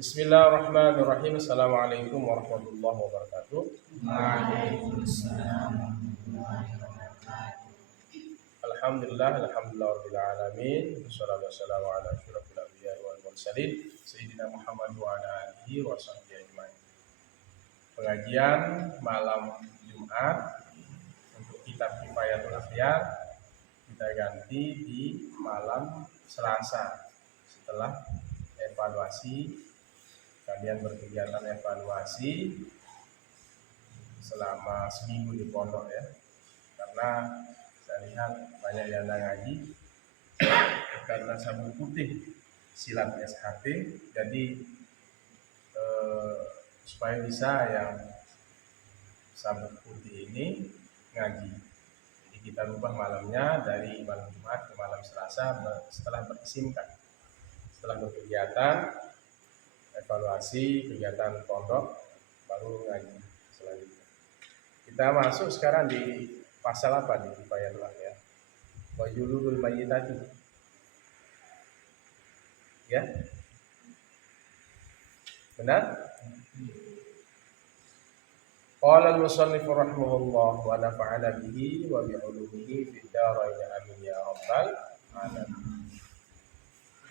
Bismillahirrahmanirrahim. Assalamualaikum warahmatullahi wabarakatuh. Waalaikumsalam. Alhamdulillah rabbil alamin. Wassalatu wassalamu ala asyrofil anbiya'i wal mursalin sayyidina Muhammad wa ala alihi wa sahbihi ajmain. Pengajian malam Jumat untuk kitab Kifayatul Akhyar kita ganti di malam Selasa setelah evaluasi. Kalian berkegiatan evaluasi selama seminggu di pondok ya, karena saya lihat banyak yang ngaji karena sabuk putih silat SHT, jadi supaya bisa yang sabuk putih ini ngaji, jadi kita rubah malamnya dari malam Jumat ke malam Selasa setelah berisimkan, setelah berkegiatan evaluasi kegiatan pondok baru ngaji selanjutnya. Kita masuk sekarang di pasal apa di Kifayatul Akhyar? Wa juludul mayyitati. Ya? Benar? Qala al-musannif rahimahullah wa nafa'ana bihi wa bi ulumihi fid dharain amin ya rabbal alamin.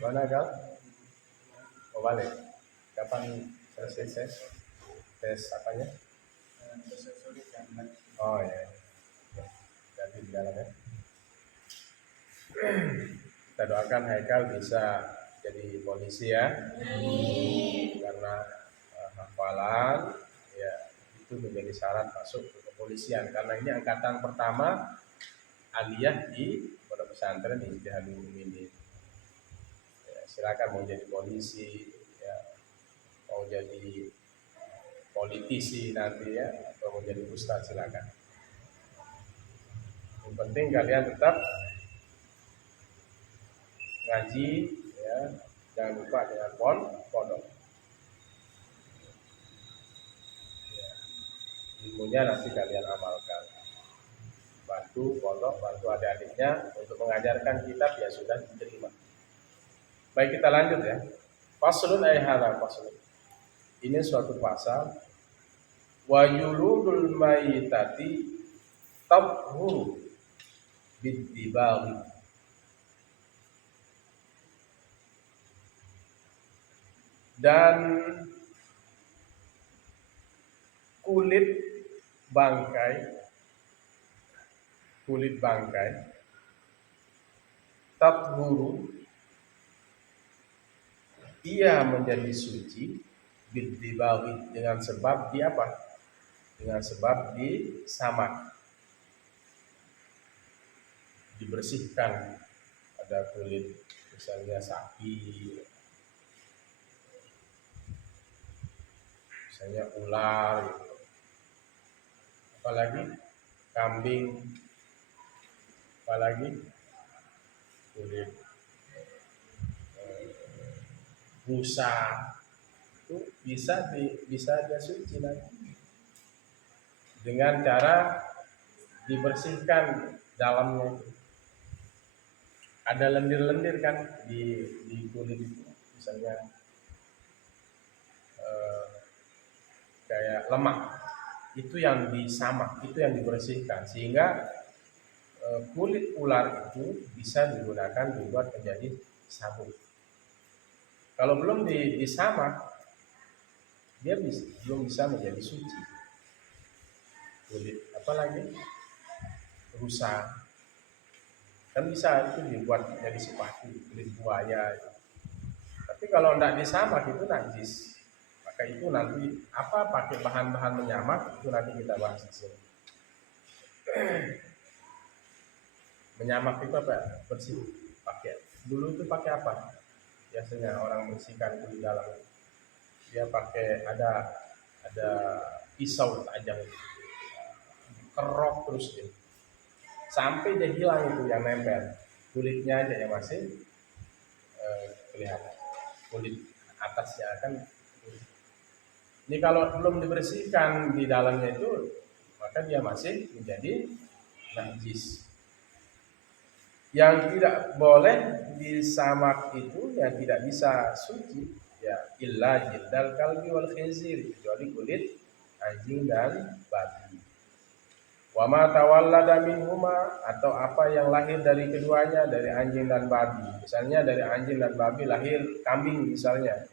Mana kau? Oh, balik. Kapan selesai tes apanya? Oh ya, jadi di dalam ya. Kita doakan Haikal bisa jadi polisi ya, karena hafalan ya itu menjadi syarat masuk ke kepolisian, karena ini angkatan pertama aliyah di pondok pesantren di Ijtihadul Mukminin. Ya, silakan mau jadi polisi ya, mau jadi politisi nanti ya, atau mau jadi ustaz silakan. Yang penting kalian tetap ngaji ya, jangan lupa dengan pondok. Ya, ilmunya nanti kalian amalkan. Bantu pondok, bantu adik-adiknya untuk mengajarkan kitab ya sudah diterima. Baik, kita lanjut ya. Faslun ay hadza faslun. Ini suatu pasal wa juludul mayyitati tabhuru bid-dibaghi. Dan kulit bangkai tabhuru ia menjadi suci bid-dibaghi dengan sebab di apa? Dengan sebab disamak, dibersihkan. Ada kulit misalnya sapi, misalnya ular gitu. Apalagi kambing, apalagi kulit busa itu bisa dia suci nanti dengan cara dibersihkan dalamnya itu. Ada lendir-lendir kan di kulit itu, misalnya kayak lemak, itu yang disamak, itu yang dibersihkan sehingga kulit ular itu bisa digunakan dibuat menjadi sabun. Kalau belum disamak, dia belum bisa menjadi suci. Kulit apalagi rusa kan bisa itu dibuat jadi sepatu, kulit buaya. Tapi kalau tidak disamak itu najis. Maka itu nanti apa pakai bahan-bahan menyamak itu nanti kita bahas di sini. Menyamak itu apa? Bersih. Pakai dulu itu pakai apa? Biasanya orang bersihkan kulit dalam. Dia pakai ada pisau tajam, kerok terus dia sampai dia hilang itu yang nempel, kulitnya aja yang masih kelihatan, kulit atasnya kan. Ini kalau belum dibersihkan di dalamnya itu, maka dia masih menjadi najis. Yang tidak boleh disamak itu yang tidak bisa suci ya illa jildal kalbi wal khinzir, kecuali kulit anjing dan babi. Wa ma tawallada minhuma, atau apa yang lahir dari keduanya, dari anjing dan babi. Misalnya dari anjing dan babi lahir kambing misalnya,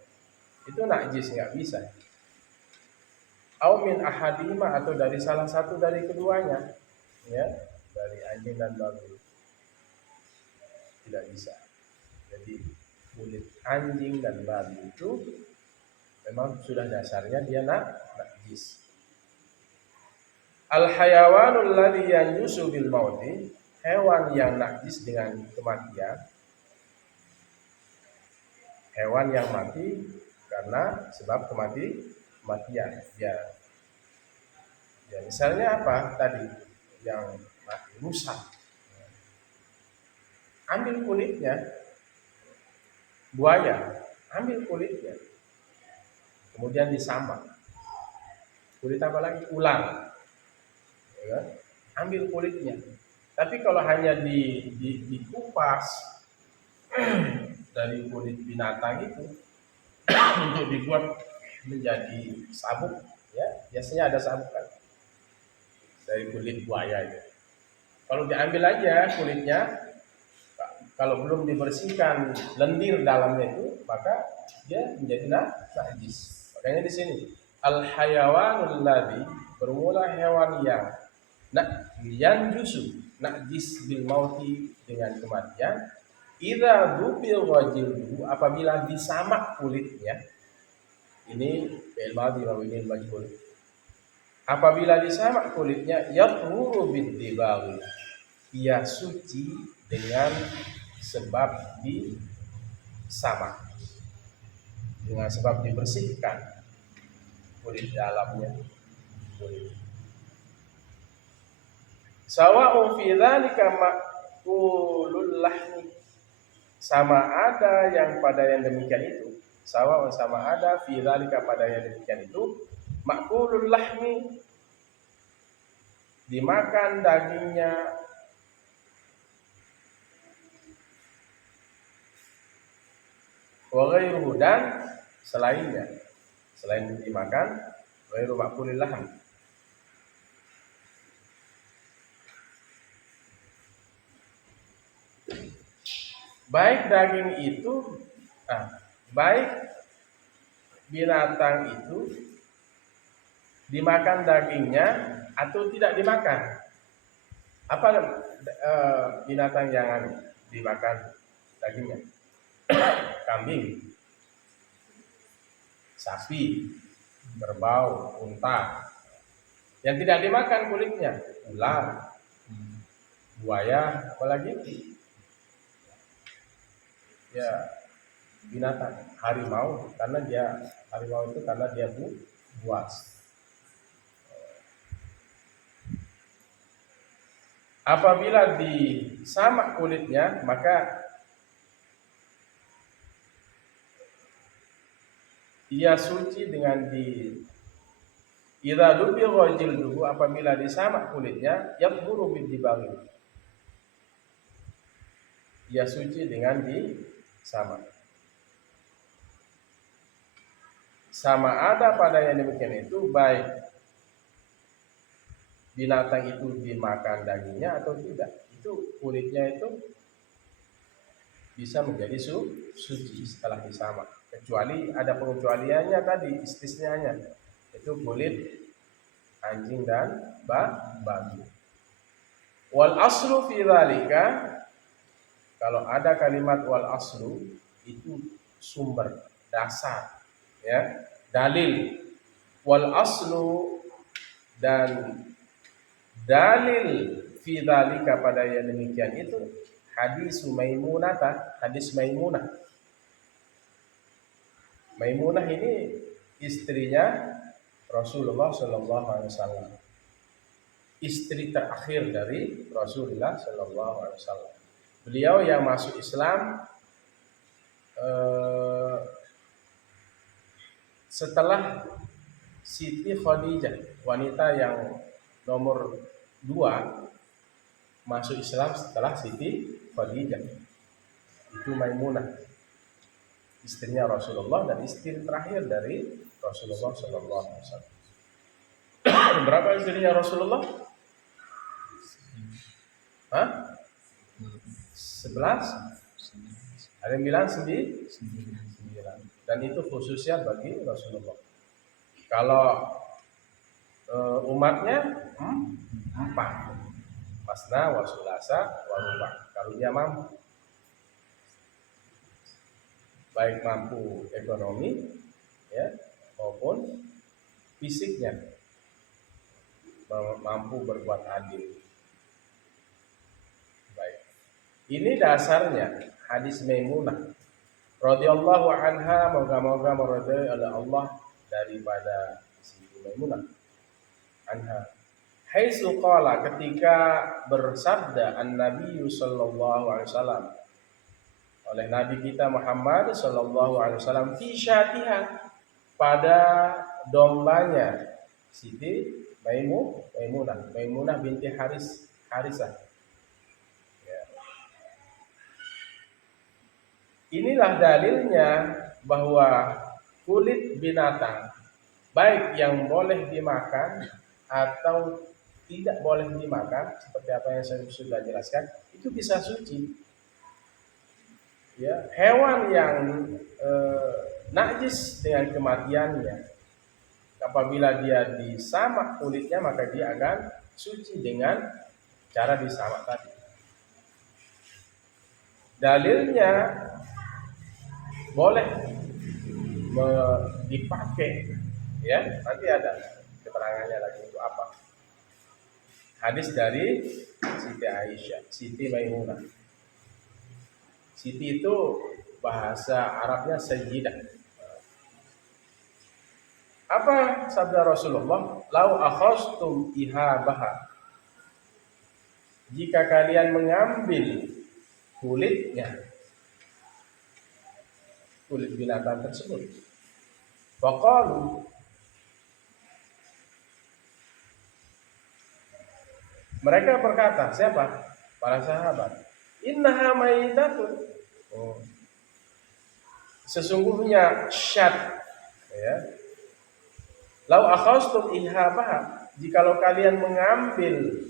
itu najis, nggak bisa. Au min ahadima, atau dari salah satu dari keduanya, ya, dari anjing dan babi, tidak bisa. Jadi kulit anjing dan babi itu memang sudah dasarnya dia najis. Al hayawanul ladzi yanjusu bil mauti, hewan yang najis dengan kematian, hewan yang mati karena sebab kematian. Ya misalnya apa tadi yang mati, rusa, ambil kulitnya. Buaya, ambil kulitnya, kemudian disamak. Kulit apa lagi? Ular, ya, ambil kulitnya. Tapi kalau hanya dikupas dari kulit binatang itu untuk dibuat menjadi sabuk, ya biasanya ada sabuk kan dari kulit buaya itu. Kalau diambil aja kulitnya, kalau belum dibersihkan lendir dalamnya itu, maka dia menjadi najis. Makanya di sini al hayawanul ladzi, bermula hewan yang jusu, najis bil mauti, dengan kematian, idza dubil wajilhu, apabila disamak kulitnya. Ini fi'il madhi mabniun majhul. Apabila disamak kulitnya, yathuru bid dibawi, ia suci dengan sebab disamak, dengan sebab dibersihkan kulit dalamnya. Sawa'un fi dzalika ma'kulul lahmi, sama ada yang pada yang demikian itu, sawa'un sama ada fi dzalika pada yang demikian itu, ma'kulul lahmi, dimakan dagingnya, wa ghairuhu, dan selainnya, selain dimakan, ghairu ma'kulil lahm. Baik daging itu, baik binatang itu dimakan dagingnya atau tidak dimakan. Apa binatang yang dimakan dagingnya? Kambing, sapi, kerbau, unta. Yang tidak dimakan kulitnya, ular, buaya, apalagi ya binatang harimau, harimau itu karena dia buas. Apabila disamak kulitnya, maka ia suci dengan idza dubigha jilduhu, apabila disamak kulitnya, yadhuru bid dibawi, ia suci dengan disamak. Sama ada pada yang demikian itu, baik binatang itu dimakan dagingnya atau tidak, itu kulitnya itu bisa menjadi suci setelah disamak. Kecuali ada pengecualiannya tadi, istisnanya, itu kulit anjing dan babi. Wal aslu fi dzalika, kalau ada kalimat wal aslu, itu sumber, dasar, ya, dalil. Wal aslu, dan dalil fi dzalika pada yang demikian itu, hadis Maimunah. Maimunah ini istrinya Rasulullah Shallallahu Alaihi Wasallam, istri terakhir dari Rasulullah Shallallahu Alaihi Wasallam. Beliau yang masuk Islam setelah Siti Khadijah, wanita yang nomor 2 masuk Islam setelah Siti Khadijah, itu Maimunah. istrinya Rasulullah dan istri terakhir dari Rasulullah Sallallahu Alaihi Wasallam. Berapa istrinya Rasulullah? Hah? 11? Ada yang bilang 9? Dan itu khususnya bagi Rasulullah. Kalau umatnya 4. Masna wa sulasa wa ruba'. Kalau dia mampu, baik mampu ekonomi ya maupun fisiknya, mampu berbuat adil. Baik. Ini dasarnya hadis Maimunah radhiyallahu anha, moga-moga meridai oleh Allah daripada Siti Maimunah anha. Haitsu qala, ketika bersabda an-nabi sallallahu alaihi wasallam oleh nabi kita Muhammad sallallahu alaihi wasallam fi syatiha, pada dombanya Siti Maimunah binti Harisah. Ya. Inilah dalilnya bahwa kulit binatang baik yang boleh dimakan atau tidak boleh dimakan, seperti apa yang saya sudah jelaskan, itu bisa suci. Ya, hewan yang najis dengan kematiannya, apabila dia disamak kulitnya maka dia akan suci dengan cara disamak tadi. Dalilnya boleh dipakai, ya nanti ada keterangannya lagi untuk apa. Hadis dari Siti Aisyah, Siti Maimunah. Siti itu bahasa Arabnya sayyidah. Apa sabda Rasulullah? Lau akhastum ihabaha, jika kalian mengambil kulitnya, kulit binatang tersebut, faqalu, mereka berkata, siapa? Para sahabat, innaha maitatun, sesungguhnya syad, ya. Lau akhastum ihabaha, jikalau kalian mengambil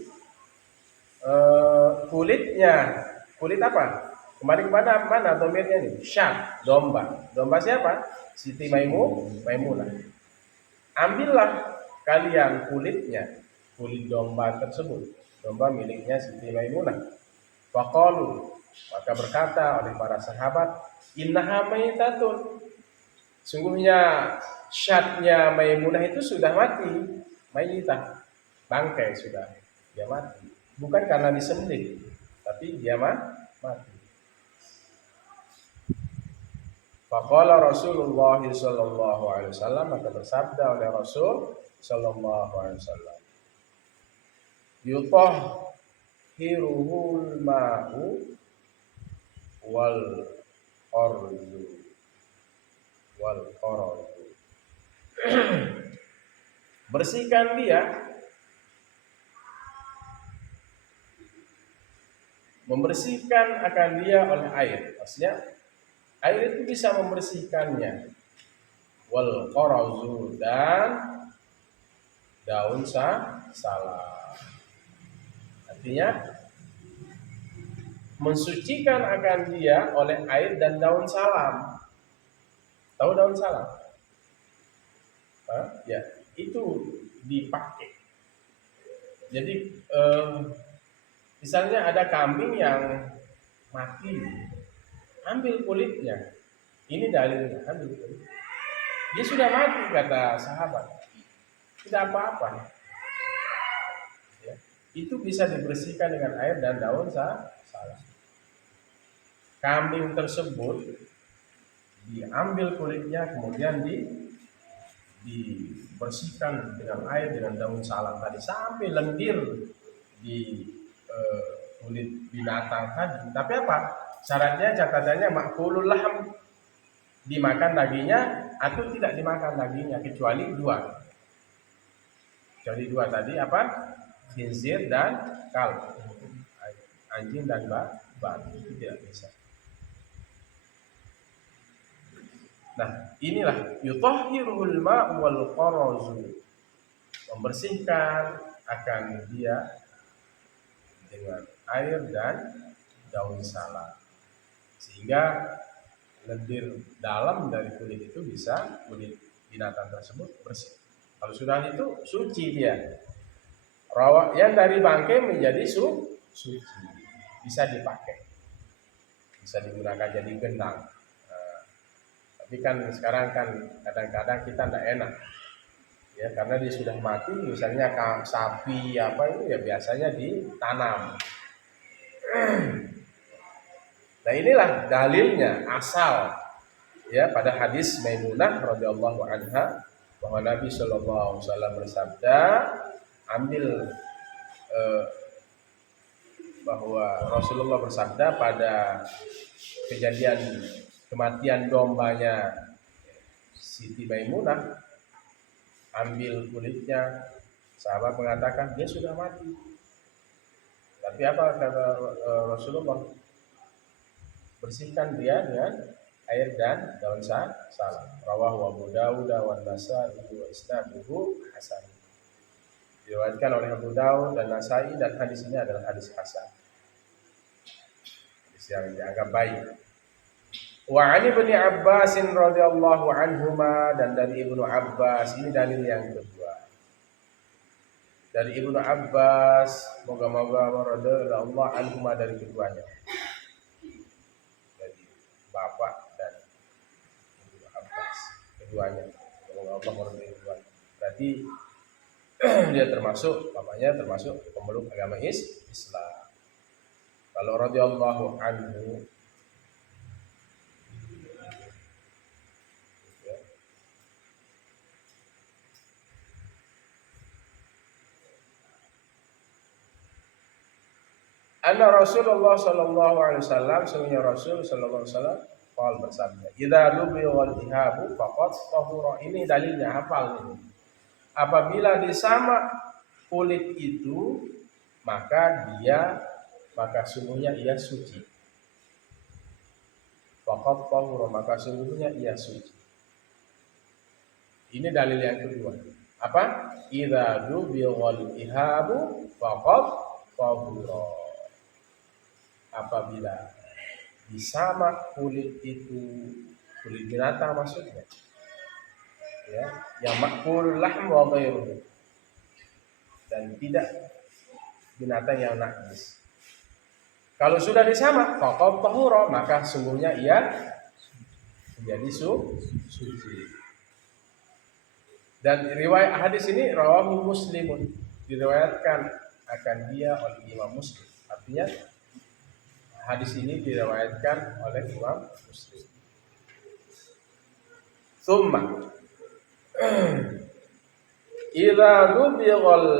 kulitnya, kulit apa? Kembali kepada mana domirnya ini? Syad, domba. Domba siapa? Siti Maimunah. Ambillah kalian kulitnya, kulit domba tersebut, domba miliknya Siti Maimunah. Faqalu, maka berkata oleh para sahabat, innaha maitatun, sungguhnya syadnya Maimunah itu sudah mati, mayitah, bangkai sudah, dia mati. Bukan karena disembelih, tapi dia mati. Faqala Rasulullah sallallahu alaihi wasallam, maka bersabda oleh Rasul sallallahu alaihi wasallam, yutahhiruhul ma'u wal qardu wal qardu. Bersihkan dia, membersihkan akan dia oleh air. Maksudnya air itu bisa membersihkannya. Wal qarazu, dan daun salam. Artinya mensucikan akan dia oleh air dan daun salam. Tahu daun salam? Ya, itu dipakai. Jadi misalnya ada kambing yang mati, ambil kulitnya. Ini dalilnya, ambil kulit. Dia sudah mati, kata sahabat, tidak apa-apa. Ya, itu bisa dibersihkan dengan air dan daun salam. Kambing tersebut diambil kulitnya, kemudian dibersihkan dengan air dengan daun salam tadi sampai lendir di kulit binatang tadi. Tapi apa? Syaratnya, catatannya makulul laham, dimakan dagingnya atau tidak dimakan dagingnya, kecuali dua. Kecuali dua tadi apa? Khinzir dan kalb, anjing dan babi, itu tidak bisa. Nah, inilah yutahhirul ma'u wal qarazu, membersihkan akan dia dengan air dan daun salam, sehingga lendir dalam dari kulit itu bisa, kulit binatang tersebut bersih. Kalau sudah itu suci dia. Rawa yang dari bangkai menjadi suci, bisa dipakai, bisa digunakan jadi gendang. Nah, tapi kan sekarang kan kadang-kadang kita tidak enak, ya, karena dia sudah mati, misalnya sapi apa itu ya biasanya ditanam. Nah inilah dalilnya asal, ya, pada hadis Maimunah radhiyallahu anha bahwa Nabi Shallallahu alaihi wasallam bersabda, ambil bahwa Rasulullah bersabda pada kejadian kematian dombanya Siti Maimunah, ambil kulitnya. Sahabat mengatakan dia sudah mati. Tapi apa kata Rasulullah? Bersihkan dia dengan air dan daun salam. Rawahu Abu Dawud wa Nasa'i wa isnaduhu hasan. Diriwayatkan oleh Abu Dawud dan Nasa'i, dan hadis ini adalah hadis hasan, hadis yang dianggap baik. Wa 'ani Ibnu Abbas radhiyallahu anhuma, dan dari Ibnu Abbas, ini dalil yang kedua. Dari Ibnu Abbas, moga-moga radhiyallahu anhuma, dari keduanya, dari bapak dan Ibnu Abbas, keduanya, moga-moga radhiyallahu. Berarti dia termasuk, bapaknya termasuk pemeluk agama Islam. Kalau radhiyallahu anhu, anna Rasulullah sallallahu alaihi wasallam, sesungguhnya Rasul sallallahu alaihi wasallam qol bersabda, idza lubighal ihabu faqad tahura. Ini dalilnya, hafal ini. Apabila disamak kulit itu, maka sungguhnya ia suci. Faqad tahura, maka sungguhnya ia suci. Ini dalil yang kedua. Apa? Idza lubighal ihabu faqad tahura. Apabila disamak kulit itu, kulit binatang maksudnya, ya, yang makul lahm wa ghairuhu, dan tidak binatang yang najis. Kalau sudah disamak faqad tahura, maka sungguhnya ia menjadi suci. Dan riwayat hadis ini rawahu Muslimun, diriwayatkan akan dia oleh Imam Muslim. Artinya hadis ini diriwayatkan oleh Imam Muslim. Tsumma idza rubighal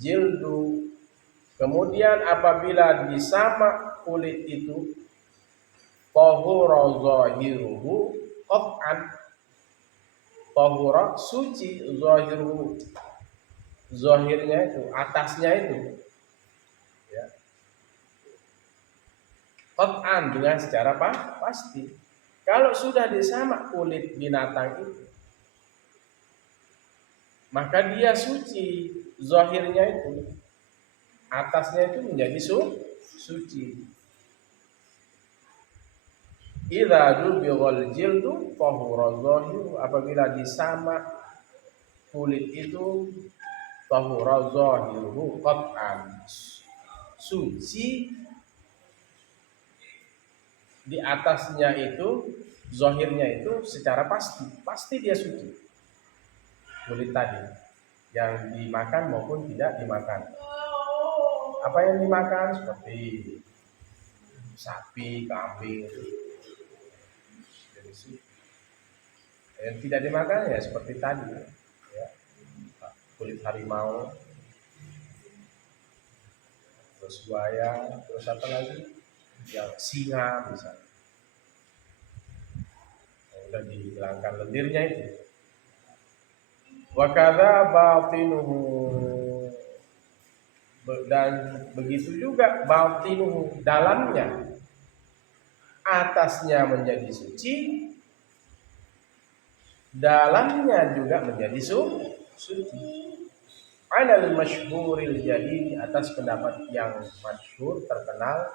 jildu, kemudian apabila disamak kulit itu, tahura zahiruhu qat'an, tahura suci, zahiruhu zahirnya itu, atasnya itu, ya, qat'an dengan secara pasti. Kalau sudah disamak kulit binatang itu, maka dia suci, zahirnya itu, atasnya itu menjadi suci. Idza dubighal jildu tahura zahiru, apabila disamak kulit itu, tahura zahiru qat'an, suci di atasnya itu, zahirnya itu secara pasti dia suci. Kulit tadi yang dimakan maupun tidak dimakan. Apa yang dimakan seperti sapi, kambing, yang tidak dimakan ya seperti tadi, ya, kulit harimau, terus buaya, terus apa lagi, yang singa misalnya, udah dihilangkan lendirnya itu. Wa kadza batinuhu, dan begitu juga batinuhu, dalamnya, atasnya menjadi suci, dalamnya juga menjadi suci. Alal masyhuril jadi atas pendapat yang masyhur terkenal,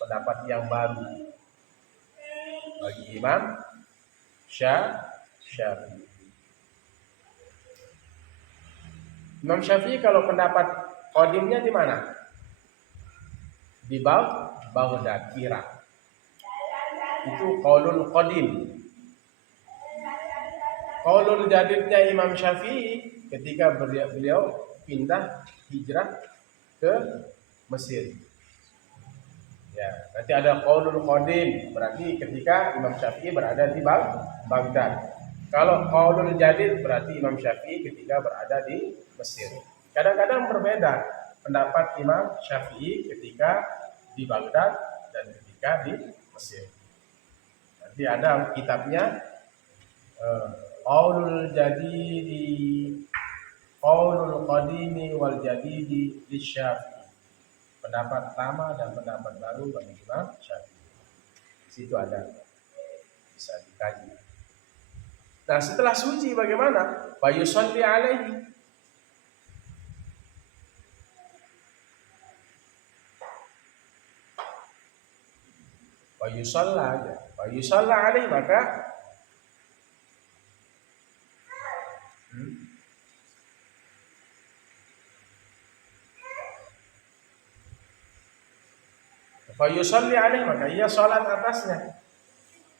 pendapat yang baru bagi Imam Syafi'i. Imam Syafi'i kalau pendapat qadimnya di mana? Di Baghdad, Irak. Itu qaulul qadim. Qaulul jadidnya Imam Syafi'i ketika beliau pindah hijrah ke Mesir. Ya, nanti ada qaulul qadim, berarti ketika Imam Syafi'i berada di Baghdad. Kalau qaulul jadid berarti Imam Syafi'i ketika berada di Mesir. Kadang-kadang berbeda pendapat Imam Syafi'i ketika di Baghdad dan ketika di Mesir. Nanti ada kitabnya qaulul jadidi, qaulul qadimi wal jadidi lisyafi'i. Pendapat lama dan pendapat baru bagi Imam Syafi'i. Situ ada, bisa dikaji. Nah, setelah suci bagaimana? Fa yusalli alaihi. Fa yusalla aja. Fa yusalla alaihi, maka fa yusalli alaihi, maka ia sholat atasnya.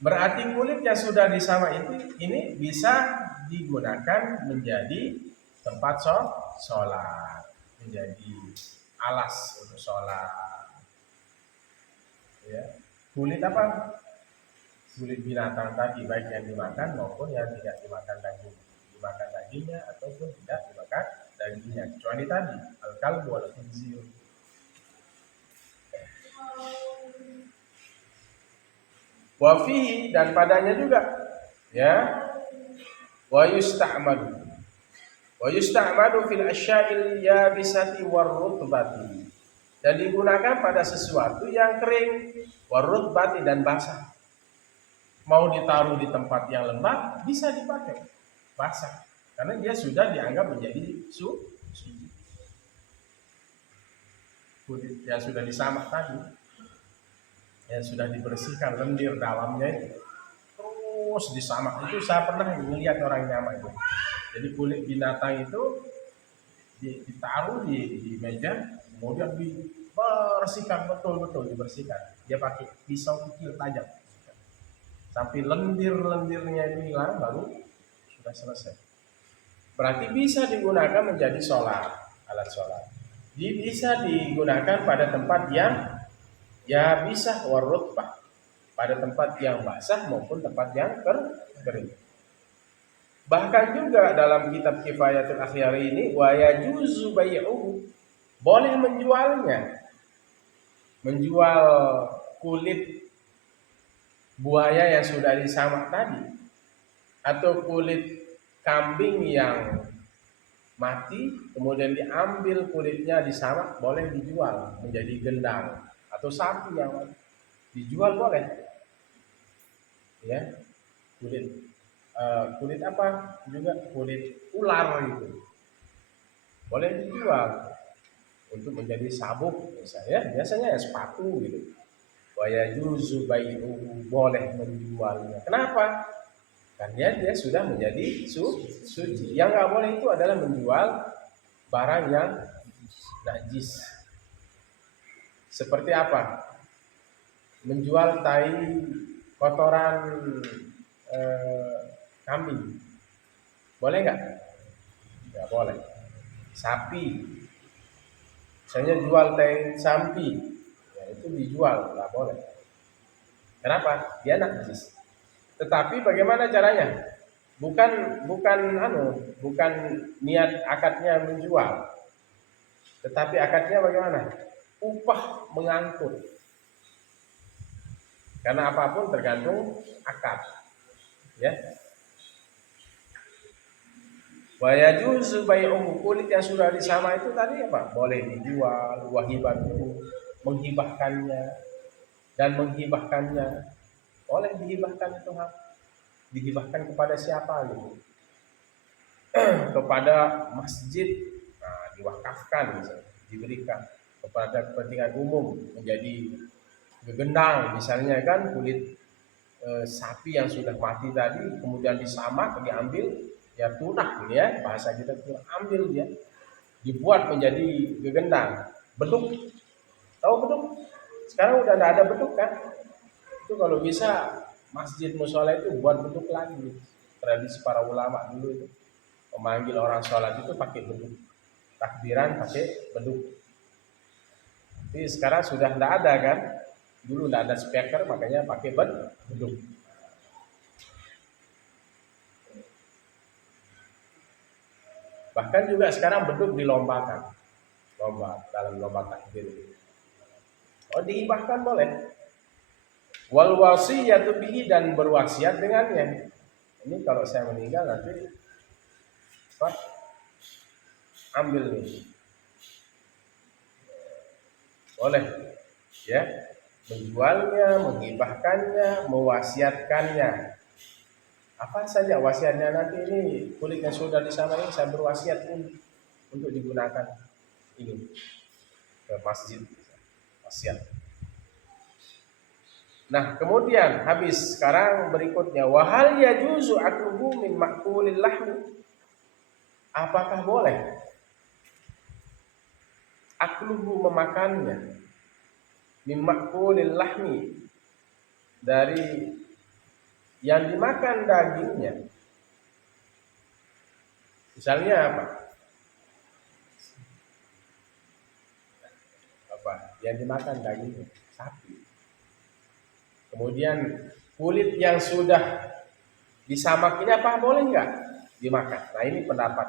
Berarti kulit yang sudah disamak ini bisa digunakan menjadi tempat sholat, menjadi alas untuk sholat. Ya. Kulit apa? Kulit binatang tadi, baik yang dimakan maupun yang tidak dimakan dagingnya ataupun tidak dimakan dagingnya, kecuali tadi al-kalbu wal khinzir. Wa fihi, dan padanya juga ya, wa yusta'malu fil asya'il yabisati warrutbati, dan digunakan pada sesuatu yang kering, warrutbati, dan basah. Mau ditaruh di tempat yang lembab bisa dipakai basah, karena dia sudah dianggap menjadi suci. Kulit yang sudah disamak tadi, yang sudah dibersihkan lendir dalamnya itu terus disamak. Itu saya pernah melihat orang nyamak itu. Jadi kulit binatang itu ditaruh di meja, kemudian dibersihkan betul-betul, dibersihkan. Dia pakai pisau kecil tajam sampai lendir-lendirnya itu hilang, baru sudah selesai. Berarti bisa digunakan menjadi alat sholat. Bisa digunakan pada tempat yang ya bisa warutbah, pada tempat yang basah maupun tempat yang kering. Bahkan juga dalam kitab Kifayatul Akhyar ini, wa yajuzu bai'uhu, boleh menjual kulit buaya yang sudah disamak tadi, atau kulit kambing yang mati kemudian diambil kulitnya disamak, boleh dijual menjadi gendang, atau sapi yang dijual boleh. Ya, kulit apa juga, kulit ular itu boleh dijual untuk menjadi sabuk misalnya, biasanya ya sepatu gitu. Wa yajuzu bai'uhu, boleh menjualnya. Kenapa? Karena dia sudah menjadi suci. Yang nggak boleh itu adalah menjual barang yang najis. Seperti apa? Menjual tai kotoran kambing, boleh nggak? Nggak boleh. Sapi, misalnya jual tai sapi, ya itu dijual, nggak boleh. Kenapa? Dia najis. Tetapi bagaimana caranya? Bukan niat akadnya menjual, tetapi akadnya bagaimana? Upah mengangkut. Karena apapun tergantung akad. Ya. Wa yajuzu bai'uhu, kulit yang sudah disamak itu tadi apa? Boleh dijual, wahibatu, menghibahkannya dan menghibahkannya. Boleh dihibahkan itu hak. dihibahkan kepada siapa gitu? Kepada masjid, nah, diwakafkan misalnya, diberikan kepada kepentingan umum menjadi gegendang misalnya kan, kulit sapi yang sudah mati tadi kemudian disamak, diambil, ya tunah ini ya bahasa kita tuh, ambil dia dibuat menjadi gegendang, beduk. Tahu beduk? Sekarang udah tidak ada beduk kan? Itu kalau bisa masjid musola itu buat beduk lagi. Tradisi para ulama dulu itu memanggil orang sholat itu pakai beduk, takbiran pakai beduk. Tapi sekarang sudah tidak ada kan? Dulu tidak ada speaker makanya pakai beduk. Bahkan juga sekarang beduk dilombakan, dalam lomba takbir. Oh, dihibahkan boleh. Wal wasiyatu bihi, dan berwasiat dengannya. Ini kalau saya meninggal nanti Pak ambil nih. Boleh ya, menjualnya, menghibahkannya, mewasiatkannya. Apa saja wasiatnya nanti, ini kulit yang sudah disama ini saya berwasiat untuk digunakan ini ke masjid, wasiat. Nah, kemudian habis, sekarang berikutnya wahal yajuzu akluhu min ma'kulil lahmi. Apakah boleh akluhu, memakannya, min ma'kulil lahmi, dari yang dimakan dagingnya. Misalnya apa? Yang dimakan dagingnya sapi. Kemudian kulit yang sudah disamak ini apa boleh nggak dimakan? Nah, ini pendapat.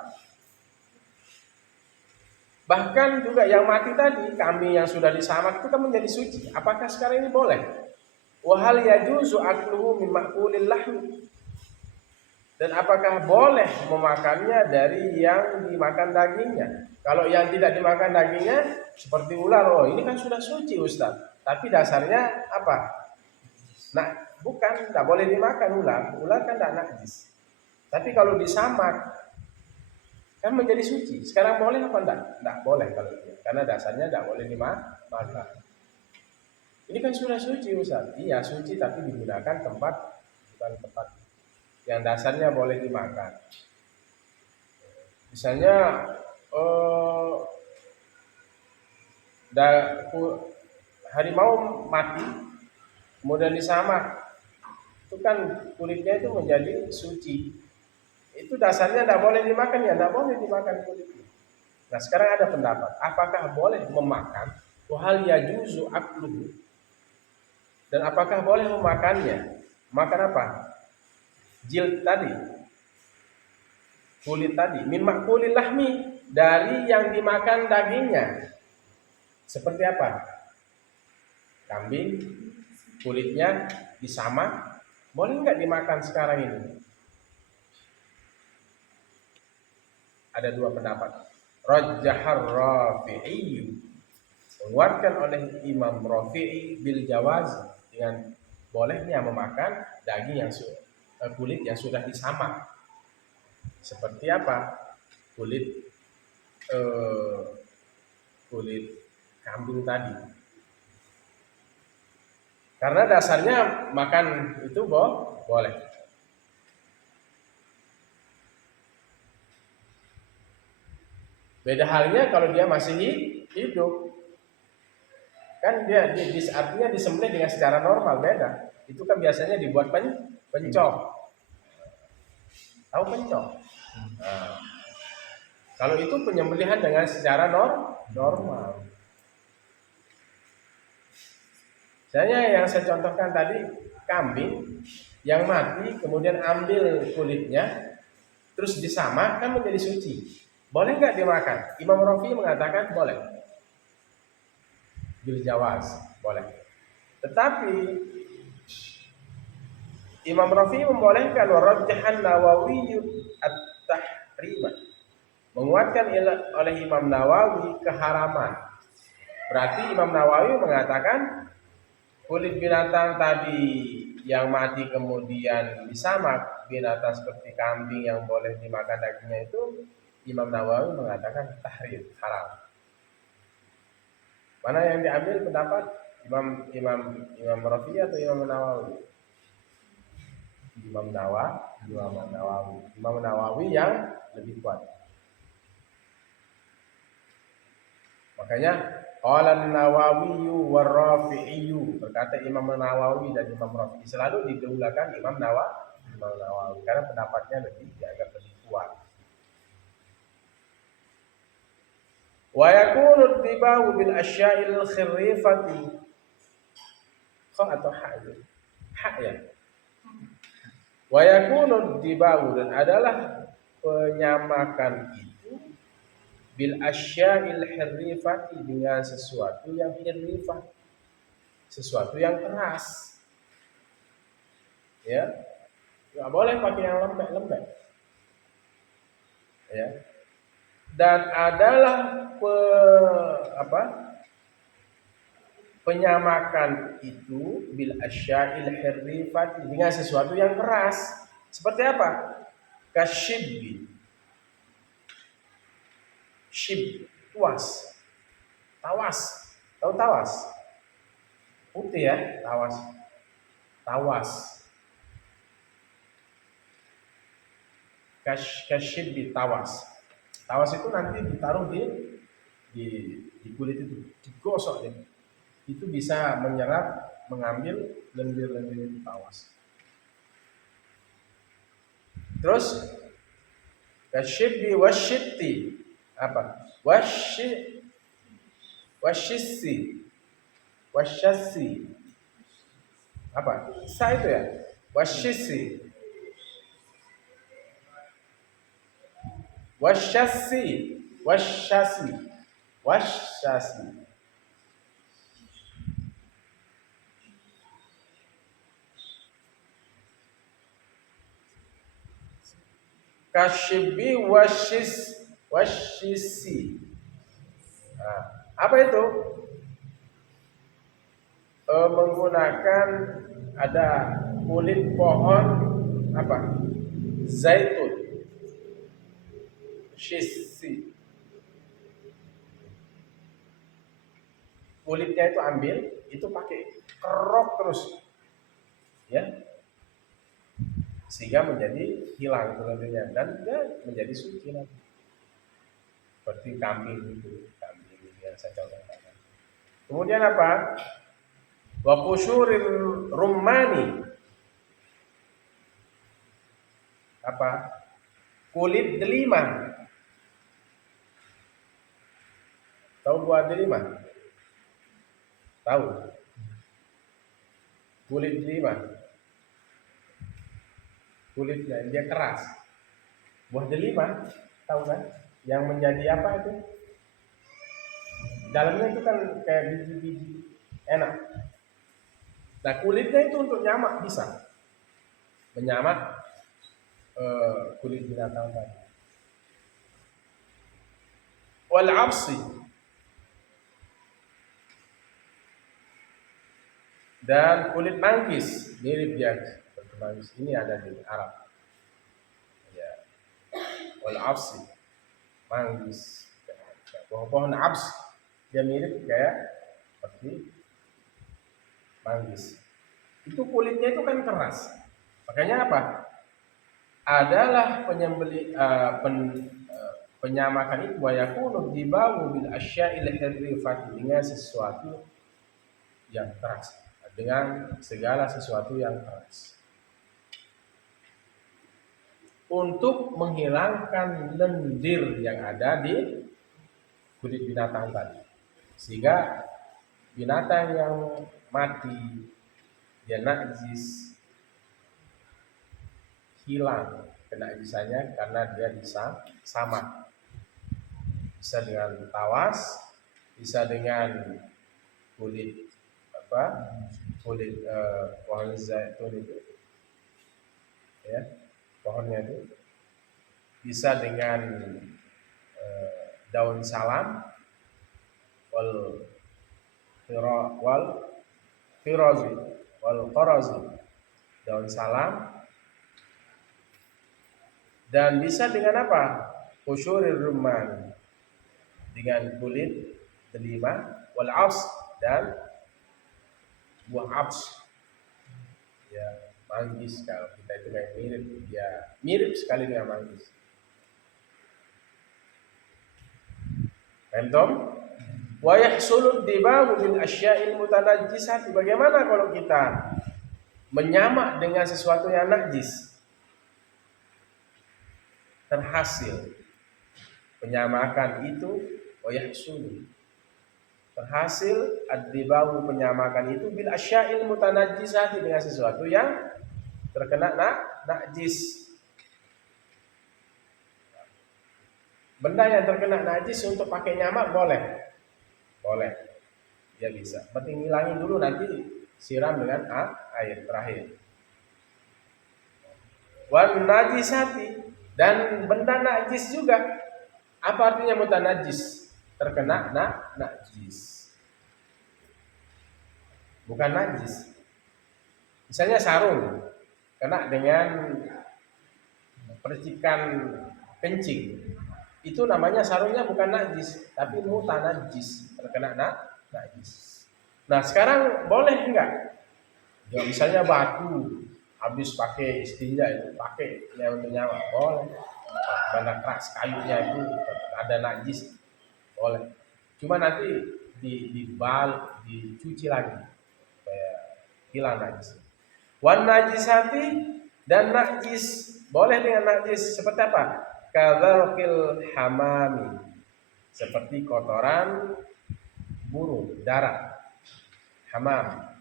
Bahkan juga yang mati tadi, kambing yang sudah disamak itu kan menjadi suci. Apakah sekarang ini boleh? Wahal yajuzu akluhu min ma'kulil lahmi. Dan apakah boleh memakannya dari yang dimakan dagingnya? Kalau yang tidak dimakan dagingnya seperti ular, oh ini kan sudah suci Ustaz. Tapi dasarnya apa? Nah, bukan, tidak boleh dimakan ular. Ular kan tidak najis. Tapi kalau disamak kan menjadi suci. Sekarang boleh apa enggak? Enggak boleh kalau itu. Karena dasarnya tidak boleh dimakan. Ini kan sudah suci Ustaz. Iya suci, tapi digunakan tempat, bukan tempat yang dasarnya boleh dimakan. Misalnya harimau mati kemudian disamak, itu kan kulitnya itu menjadi suci. Itu dasarnya tidak boleh dimakan, ya tidak boleh dimakan kulitnya. Nah, sekarang ada pendapat, apakah boleh memakan? Wahal yajuzu akluhu, dan apakah boleh memakannya? Makan apa? Jild tadi, kulit tadi, min ma'kulil lahmi, dari yang dimakan dagingnya. Seperti apa? Kambing, kulitnya disamak, boleh nggak dimakan sekarang ini? Ada dua pendapat. Rajjahar Rafi'i, menguatkan oleh Imam Rafi'i bil jawaz, dengan bolehnya memakan daging yang kulit yang sudah disamak. Seperti apa? Kulit kambing tadi. Karena dasarnya makan itu boleh. Beda halnya kalau dia masih hidup. Kan dia artinya disembelih dengan secara normal, beda. Itu kan biasanya dibuat pencok. Tahu pencok? Nah, kalau itu penyembelihan dengan secara normal. Misalnya yang saya contohkan tadi, kambing yang mati kemudian ambil kulitnya terus disamak, kan menjadi suci. Boleh nggak dimakan? Imam Rafi'i mengatakan boleh. Bil jawaz, boleh. Tetapi Imam Rafi'i membolehkan, warajjahan Nawawi at-tahrim, menguatkan oleh Imam Nawawi keharaman. Berarti Imam Nawawi mengatakan kulit binatang tadi yang mati kemudian disamak, binatang seperti kambing yang boleh dimakan dagingnya itu, Imam Nawawi mengatakan tahrim, haram. Mana yang diambil pendapat Imam Imam Imam Rafi'i atau Imam Nawawi? Imam Nawawi yang lebih kuat. Makanya qala an-Nawawi wa Rafi'i, berkata Imam Nawawi dan Imam Rafi'i, selalu didahulukan Imam Nawawi karena pendapatnya dianggap lebih kuat. Wa yakunu tibahu bil asya'il khirifati, kha atau ha ya. Wa yakunu tibahu, dan adalah penyamakan itu bil asya'il hirrifati, dengan sesuatu yang hirrifah, sesuatu yang keras. Ya, nggak boleh pakai yang lembek-lembek. Ya. Dan adalah penyamakan itu bil asya'il hirrifati, dengan sesuatu yang keras. Seperti apa? Kasyibbi. Shib, tuas. Tawas. Tahu tawas? Putih ya, tawas. Tawas. Kasyibbi, tawas. Tawas itu nanti ditaruh di kulit itu, digosok ya. Itu bisa menyerap, mengambil lendir-lendir tawas. Terus kasyibbi wasyitti, apa? Wasyissi, apa? Sa itu ya? Wasyissi, wasyasi. Kasyibbi wasyisi. Nah, apa itu? Menggunakan, ada kulit pohon apa? Zaitun. Syisi. Kulitnya itu ambil, itu pakai kerok terus. Ya. Sehingga menjadi hilang lendirnya dan dia menjadi suci lagi. Seperti kambing itu yang saya contohkan. Kemudian apa? Wa qusyuril rumani, apa? Kulit delima. Tahu buah delima? Tahu? Kulit delima. Kulitnya dia keras. Buah delima, tahu kan? Yang menjadi apa itu? Dalamnya itu kan kayak biji-biji, enak. Nah, kulitnya itu untuk nyamak, bisa menyamak kulit binatang tadi. Wal absi, dan kulit manggis, mirip dia. Manggis ini ada di Arab. Ya. Wal absi, manggis, pohon abs, dia mirip kayak seperti manggis. Itu kulitnya itu kan keras. Makanya apa? Adalah penyamakan itu, wa yakunu dibawu bil asya'il hirrifati, dengan sesuatu yang keras, dengan segala sesuatu yang keras, untuk menghilangkan lendir yang ada di kulit binatang tadi, sehingga binatang yang mati dia najis, hilang kenajisannya karena dia bisa sama, bisa dengan tawas, bisa dengan kulit pohon zaitun itu, ya, pohonnya itu, bisa dengan daun salam, wal qarazi, daun salam, dan bisa dengan apa? Qushurir rumman, dengan kulit delima, wal abs, dan buah abs. Ya, manggis kalau kita itu kayak mirip, ya mirip sekali dengan manggis. Paham? Wa yahsulud dibamu bil asya'il mutanajjisati. Bagaimana kalau kita menyamak dengan sesuatu yang najis? Terhasil penyamakan itu, wa yahsul, terhasil ad-dibamu, penyamakan itu, bil asya'il mutanajjisati, dengan sesuatu yang terkena najis. Benda yang terkena najis untuk pakai nyamak boleh. Boleh. Ya bisa. Penting ngilangin dulu, nanti siram dengan air terakhir. Wan najisati, dan benda najis juga. Apa artinya mutanajis? Terkena najis. Bukan najis. Misalnya sarung kena dengan percikan kencing. Itu namanya sarungnya bukan najis, tapi mutanajis, terkena najis. Nah, sekarang boleh enggak? Ya misalnya batu, habis pakai istinja itu, pakai ya untuk nyawa, boleh. Benda keras kayunya itu ada najis, boleh. Cuma nanti dicuci lagi supaya hilang najis. Wan najisati, dan najis boleh dengan najis seperti apa? Kadzalkil hamami, seperti kotoran burung dara, hamam.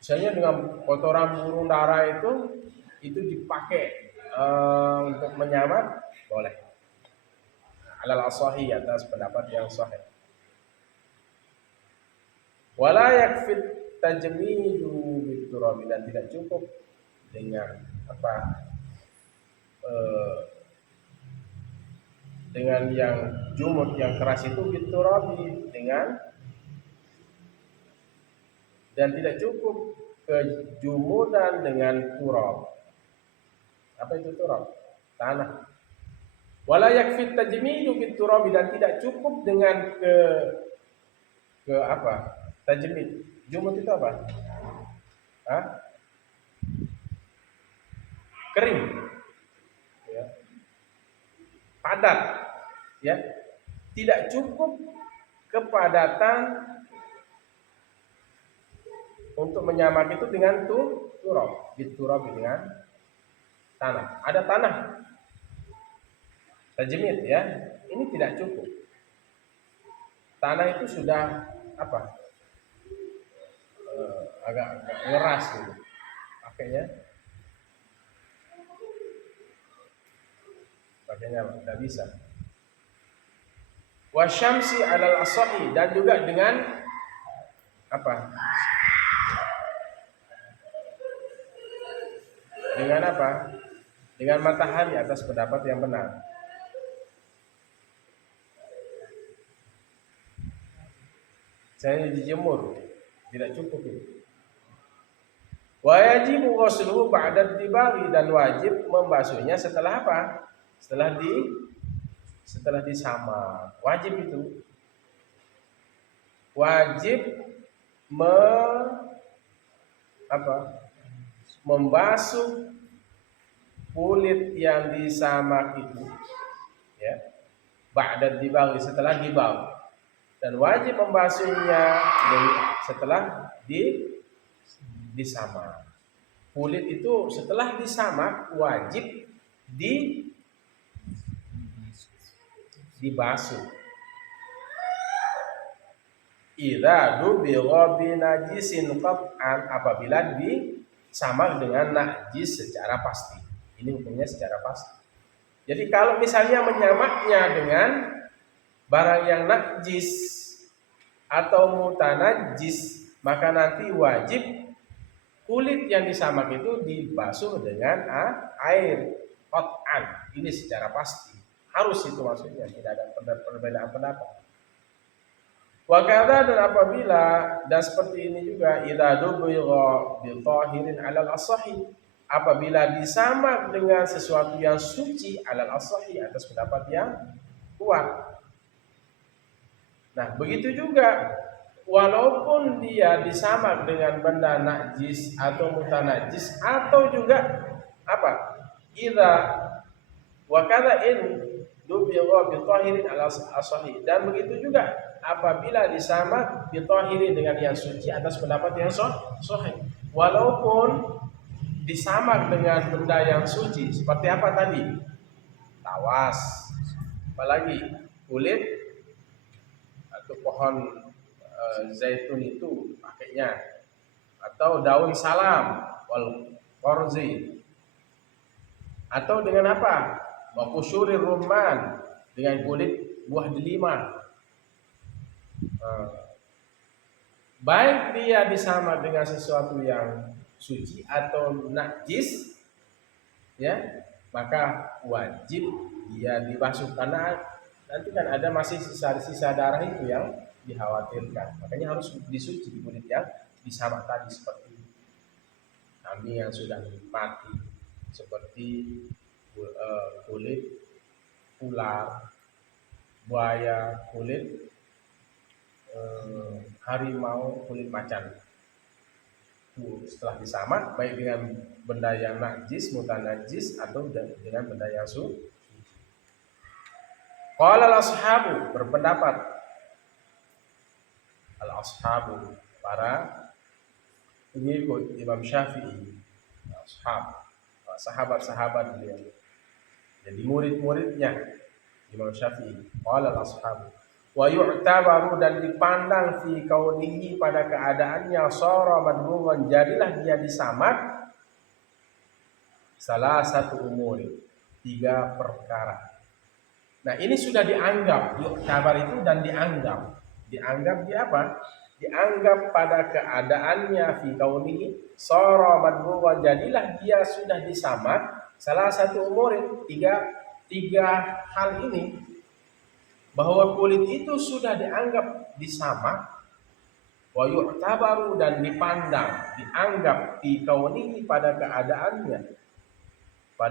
Misalnya dengan kotoran burung dara itu dipakai untuk menyamak, boleh. Alal asahi, atas pendapat yang sahih. Wala yakfit tajmidu biturabi, dan tidak cukup dengan apa? Dengan yang jumut, yang keras itu, biturabi, dan tidak cukup kejumudan dengan turab. Apa itu turab? Tanah. Wala yakfit tajmidu biturabi, dan tidak cukup dengan ke apa? Tajmid. Jumut itu apa? Kering. Ya. Padat. Ya. Tidak cukup kepadatan untuk menyamak itu dengan turab, biturabi, dengan tanah. Ada tanah tajmid, ya. Ini tidak cukup. Tanah itu sudah apa? Agak ngeras gitu. Pakainya tidak bisa. Wasyamsi alal asahi, dan juga dengan apa? Dengan apa? Dengan matahari, atas pendapat yang benar. Saya dijemur, tidak cukup itu. Wajibu ghusluhu ba'da dibaghi, dan wajib membasuhnya setelah apa? Setelah disamak. Wajib itu. Wajib membasuh kulit yang disamak itu, ya. Ba'da dibaghi, setelah dibaghi. Dan wajib membasuhnya setelah disamak. Kulit itu setelah disamak wajib dibasuh. Idza dubigha bi najisin qat'an, apabila disamak dengan najis secara pasti. Ini hukumnya secara pasti. Jadi kalau misalnya menyamaknya dengan barang yang najis atau mutanajis, maka nanti wajib kulit yang disamak itu dibasuh dengan air qat'an. Ini secara pasti. Harus itu maksudnya, tidak ada perbedaan pendapat. Wa kadza, dan apabila, dan seperti ini juga, idza dubigha bi tahirin 'alal asahi, apabila disamak dengan sesuatu yang suci, 'alal asahi, atas pendapat yang kuat. Nah, begitu juga walaupun dia disamak dengan benda najis atau mutanajis, atau juga apa? Idza wa kadza in dubigha bi tahirin 'alal asahi, dan begitu juga apabila disamak bi tahirin dengan yang suci atas pendapat yang sahih. Walaupun disamak dengan benda yang suci, seperti apa tadi? Tawas, apalagi kulit atau pohon zaitun itu pakainya, atau daun salam wal korzi, atau dengan apa? Wakusyuri rumman, dengan kulit buah delima. Baik dia disama dengan sesuatu yang suci atau najis, ya, maka wajib dia dibasuh, karena nanti kan ada masih sisa-sisa darah itu yang dikhawatirkan. Makanya harus disuci di kulit yang disamak tadi, seperti kambing yang sudah mati, seperti kulit ular, buaya, kulit harimau, kulit macan. Setelah disamak baik dengan benda yang najis, mutanajis, atau dengan benda yang suci. Qala al-ashabu, berpendapat al-ashabu, para pengikut Imam Syafi'i, ashab, sahabat-sahabat beliau, jadi murid-muridnya Imam Syafi'i. Qala al-ashabu wa yu'tabaru, dan dipandang fi kaunihi, pada keadaannya, sara madmuman, jadilah dia disamak, salah satu umur, 3 perkara. Nah, ini sudah dianggap, yu'tabar itu, dan dianggap di apa? Dianggap pada keadaannya, fi kaunihi sara madmuman, jadilah dia sudah disamak, salah satu umur, tiga hal ini, bahwa kulit itu sudah dianggap disamak, wa yu'tabaru, dan dipandang, dianggap, fi kaunihi, pada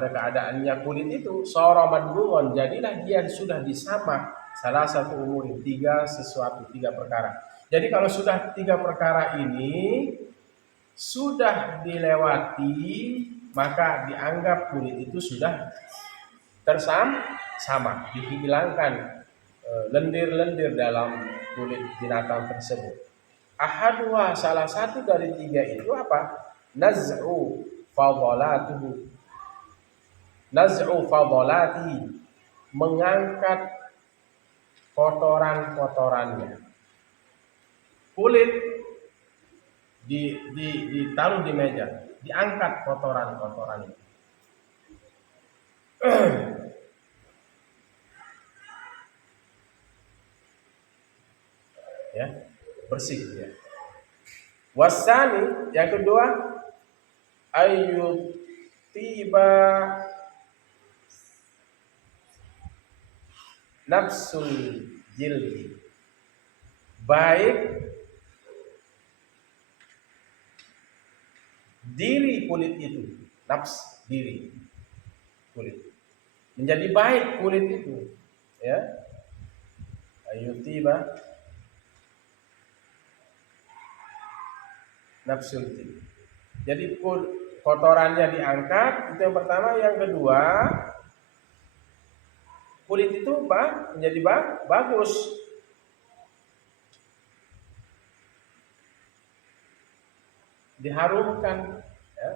keadaannya kulit itu, sara madbughon, jadilah dia sudah disamak, salah satu umur, 3 perkara. Jadi kalau sudah 3 perkara ini sudah dilewati, maka dianggap kulit itu sudah sama, dihilangkan lendir-lendir dalam kulit binatang tersebut. Ahaduha, salah satu dari 3 itu apa? Naz'u fadolati, mengangkat kotoran-kotorannya. Kulit ditaruh di meja, diangkat kotoran-kotorannya. Ya, bersih ya. Wasani, yang kedua, tiba nafsul jildi, baik diri kulit itu, nafs diri kulit, menjadi baik kulit itu, ya. Tiba nafsul jildi, jadi kotorannya diangkat, itu yang pertama. Yang kedua, kulit itu menjadi bagus, diharumkan, ya.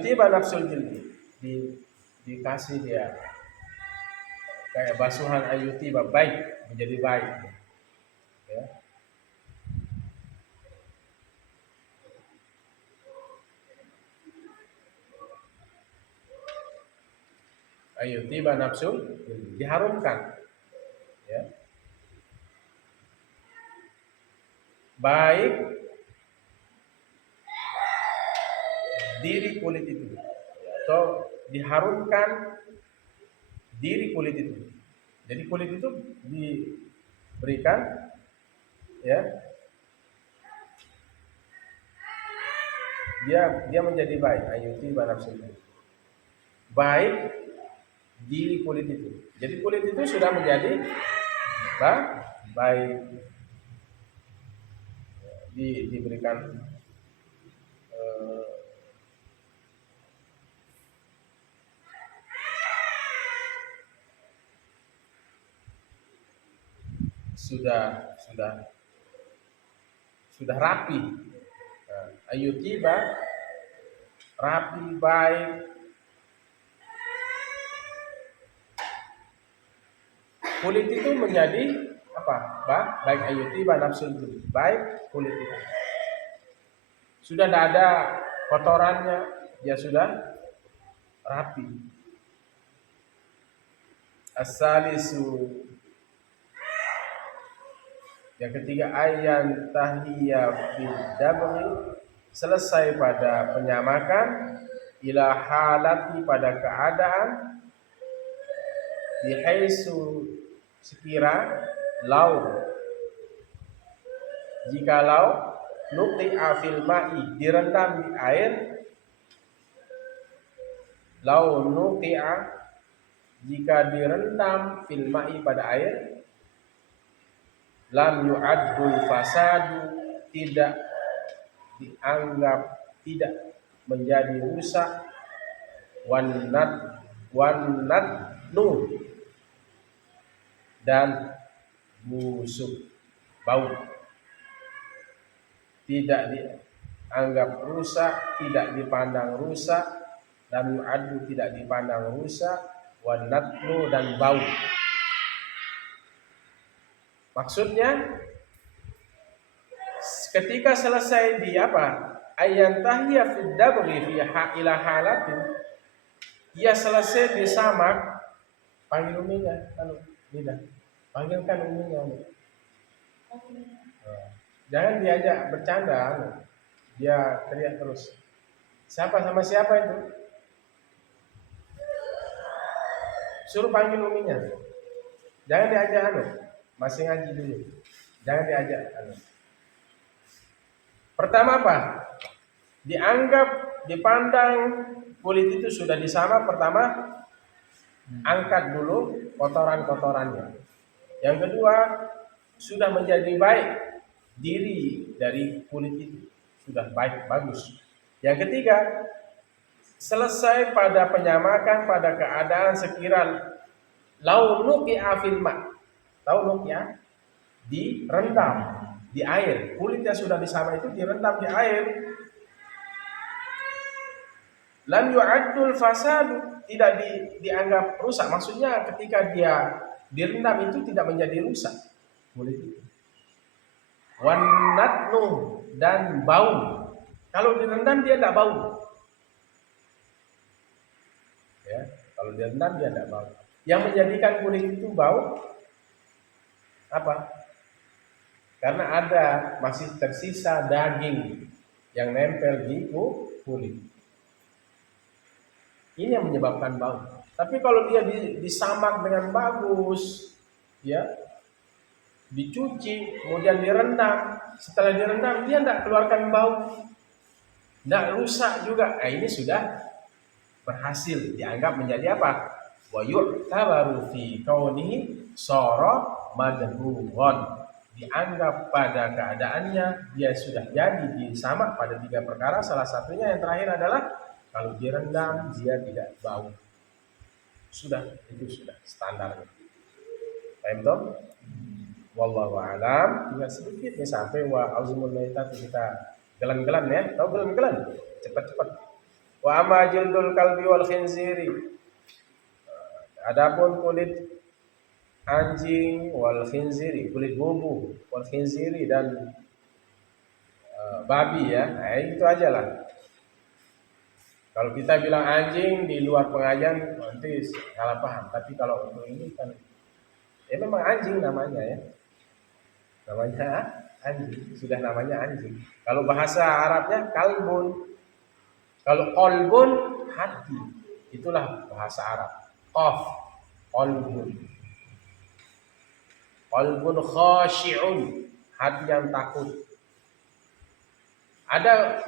Tiba nafsul jildi, dikasih dia kayak basuhan tiba, baik, menjadi baik, ya. Tiba nafsul jildi, diharumkan, ya, baik diri kulit itu, atau diharumkan diri kulit itu. Jadi kulit itu diberikan ya, dia menjadi baik, ayuti banafsul, baik diri kulit itu. Jadi kulit itu sudah menjadi baik, diberikan eh, sudah rapi. Nah, ayutiba, rapi, baik. Kulit itu menjadi apa? Baik, ayutiba nafsul, baik kulit itu. Sudah tidak ada kotorannya, dia sudah rapi. As-salisu, yang ketiga, ayan tahiyya bidabri, selesai pada penyamakan, ila halati, pada keadaan, bihaisu, sekira, lau, jikalau, nuqi'a fil ma'i, direndam di air, lau nuqi'a, jika direndam fil ma'i, pada air, lam yu'addul fasadu, tidak dianggap, tidak menjadi rusak, wannat nu, dan busuk, bau, tidak dianggap rusak, tidak dipandang rusak, lam yu'addu, tidak dipandang rusak, wannat nu, dan bau. Maksudnya ketika selesai di apa? Ayyan tahiyya fid dabri fi ila halatin, ia selesai di samak, panggil uminya, lidah, panggilkan uminya. Jangan diajak bercanda, dia teriak terus. Siapa sama siapa itu? Suruh panggil uminya. Jangan diajak masih ngaji dulu. Jangan diajak Pertama apa? Dianggap, dipandang kulit itu sudah disamak. Pertama, angkat dulu kotoran-kotorannya. Yang kedua, sudah menjadi baik diri dari kulit itu, sudah baik, bagus. Yang ketiga, selesai pada penyamakan, pada keadaan sekira lau nuqi'a fil ma'. Tahu nuqi'a? Direndam di air. Kulit yang sudah disamak itu direndam di air. Lam yu'addul fasadu, tidak dianggap rusak. Maksudnya ketika dia direndam itu tidak menjadi rusak kulit itu. Wannatnu, dan bau. Kalau direndam dia tidak bau. Ya, kalau direndam dia tidak bau. Yang menjadikan kulit itu bau apa? Karena ada masih tersisa daging yang nempel di kulit. Ini yang menyebabkan bau. Tapi kalau dia disamak dengan bagus, ya, dicuci, kemudian direndam, setelah direndam dia tidak keluarkan bau, tidak rusak juga. Nah, ini sudah berhasil, dianggap menjadi apa? Wa yu'tabaru fi kaunihi sara madhbughon, dianggap pada keadaannya dia sudah jadi disamak pada 3 perkara. Salah satunya yang terakhir adalah kalau direndam dia tidak bau. Sudah, itu sudah standar. Paham toh? Wallahu a'lam. Tinggal sedikit nih sampai wa auzumul maitat, kita gelan-gelan ya. Tahu gelan-gelan? Cepat-cepat. Wa amma jildul kalbi wal khinziri, adapun kulit anjing, wal khinziri, kulit bubu, wal khinziri, dan babi ya. Nah, itu aja lah. Kalau kita bilang anjing di luar pengajian nanti salah paham. Tapi kalau untuk ini kan ya memang anjing namanya ya. Namanya anjing, sudah namanya anjing. Kalau bahasa Arabnya kalbun. Kalau qalbun, hati. Itulah bahasa Arab. Qaf, qalbun. Qalbun khashi'un, hati yang takut. Ada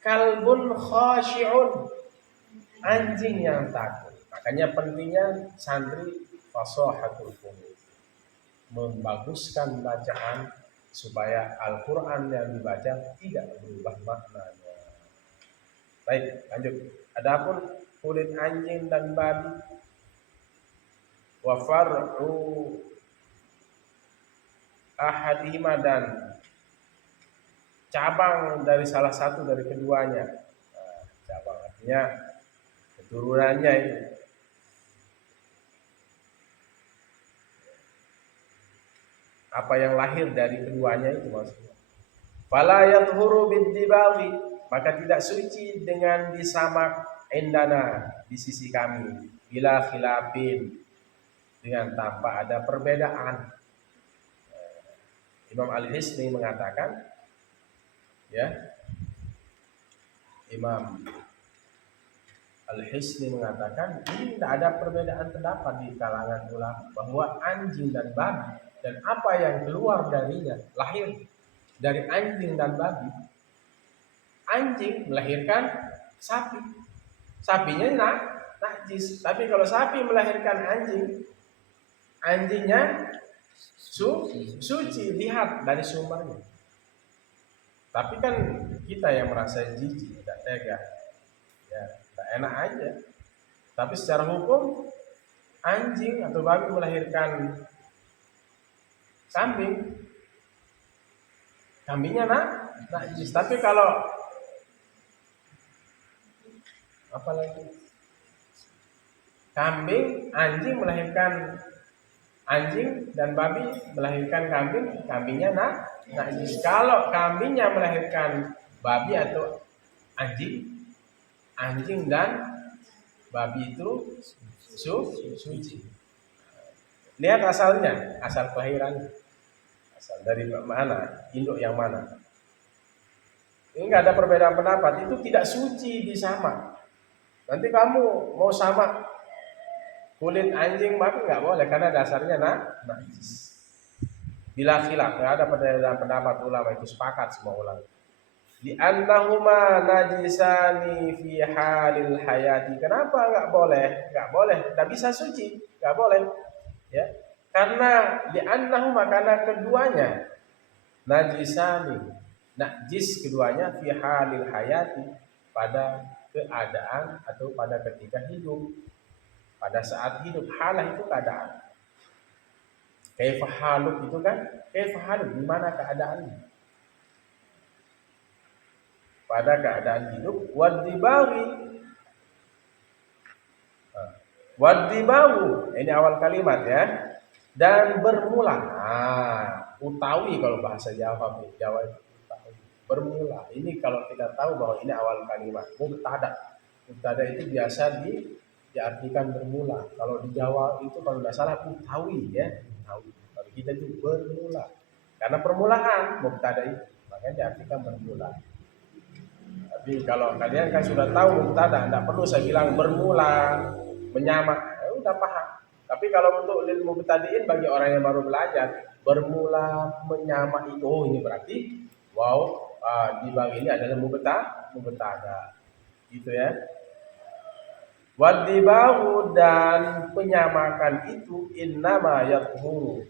kalbun khashi'un, anjing yang takut. Makanya pentingnya santri fasahatul qulub, membaguskan bacaan supaya Al-Quran yang dibaca tidak berubah maknanya. Baik, lanjut. Adapun kulit anjing dan babi, wa far'u ahadihima, dan cabang dari salah satu dari keduanya. Nah, cabang artinya keturunannya itu. Apa yang lahir dari keduanya itu maksudnya. Fala yathuru bid-dibawi, maka tidak suci dengan disamak indana di sisi kami, bila khilafin, dengan tanpa ada perbedaan. Imam Al-Hisni mengatakan, ya, Imam Al-Hisni mengatakan ini tidak ada perbedaan pendapat di kalangan ulama bahwa anjing dan babi dan apa yang keluar darinya, lahir dari anjing dan babi. Anjing melahirkan sapi, sapinya najis. Tapi kalau sapi melahirkan anjing, anjingnya suci. Lihat dari sumbernya. Tapi kan kita yang merasa jijik, tidak tega, ya, tidak enak aja. Tapi secara hukum anjing atau babi melahirkan kambing, kambingnya najis. Tapi kalau apalagi kambing, anjing melahirkan anjing dan babi melahirkan kambing, kambingnya najis. Kalau kambingnya melahirkan babi atau anjing dan babi itu suci. Lihat asalnya, asal kelahiran, asal dari mana, induk yang mana. Ini nggak ada perbedaan pendapat, itu tidak suci disamak. Nanti kamu mau sama kulit anjing babi nggak boleh karena dasarnya najis. Bila khilaf, nggak ada perbedaan pendapat ulama, itu sepakat semua ulama. Di annahuma najisani fi halil hayati. Kenapa nggak boleh? Nggak boleh, nggak bisa suci, nggak boleh. Ya, karena di annahuma, karena keduanya najisani, najis keduanya fi halil hayati, pada keadaan atau pada ketika hidup. Pada saat hidup, halah itu keadaan. Kaifa haluk itu kan, kaifa haluk, gimana keadaannya? Pada keadaan hidup. Wadibawu, ini awal kalimat ya. Dan bermula. Utawi kalau bahasa Jawa itu utawi. Bermula. Ini kalau kita tahu bahwa ini awal kalimat. Mubtada. Mubtada itu biasa diartikan bermula. Kalau di Jawa itu kalau tidak salah utawi ya. Utawi. Kalau kita itu bermula. Karena permulaan mubtada itu, makanya diartikan bermula. Tapi kalau kalian kan sudah tahu mubtada, tidak perlu saya bilang bermula, menyamak, udah paham. Tapi kalau untuk lil mubtadiin, bagi orang yang baru belajar, bermula menyamak itu, ini berarti di bang ini adalah mubtada. Gitu ya. Wadibahu, dan penyamakan itu innama yathuru.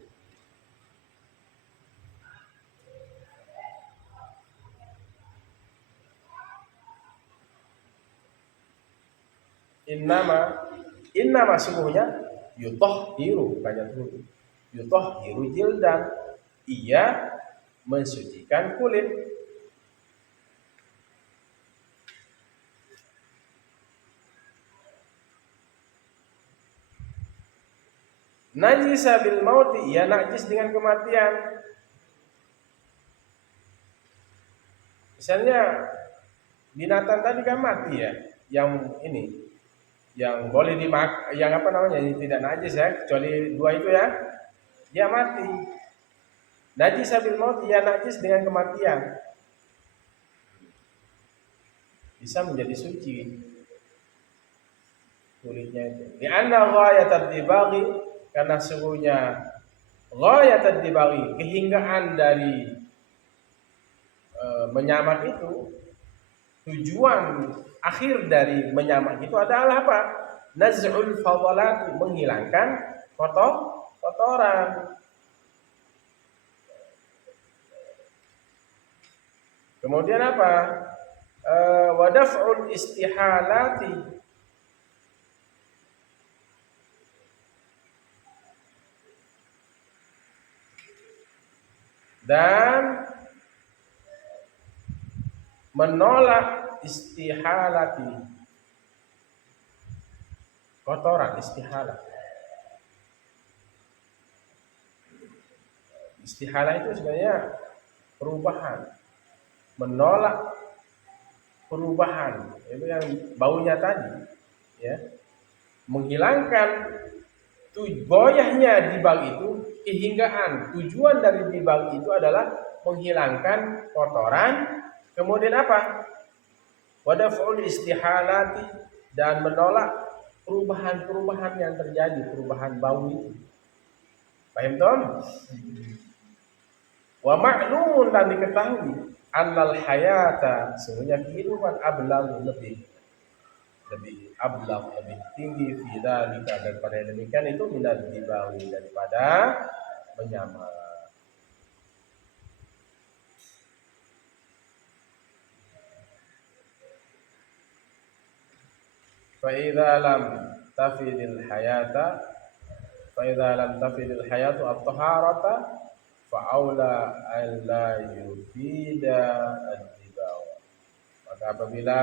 Innama sungguhnya yutahhiru, banyak huruf. Yutahhiru jildan, ia mensucikan kulit. Najisa bil mauti, ia najis dengan kematian. Misalnya binatang tadi kan mati ya, yang ini, yang boleh dimakan, yang apa namanya, yang tidak najis ya, kecuali dua itu ya, dia mati. Najis bil maut, dia najis dengan kematian, bisa menjadi suci kulitnya itu. Li'anna ghayatat dibaghi, karena sungguhnya ghayatat dibaghi, kehinggaan dari menyamak itu, tujuan akhir dari menyamak itu adalah apa? Naz'ul fadalat, menghilangkan kotoran. Kemudian apa? Wa daf'ul istihalati, dan menolak istihalati, kotoran, istihalah. Istihalah itu sebenarnya perubahan, menolak perubahan, itu yang baunya tadi, ya, menghilangkan goyahnya dibag itu, kehinggaan. Tujuan dari dibag itu adalah menghilangkan kotoran. Kemudian apa? Wadaf'ul istihalati, dan menolak perubahan-perubahan yang terjadi, perubahan bau itu. Paham Tom? Wa ma'lumun, dan diketahui, annal hayata, sebenarnya kehidupan ablagu, lebih ablag, lebih tinggi, fi dzalika, daripada demikian itu, minad dibawi, daripada menyamak. Fa'idha lam tafidil hayata, fa'idha lam tafidil hayatu at-taharata, fa'aula an la yufida ad-dibaw. Maka apabila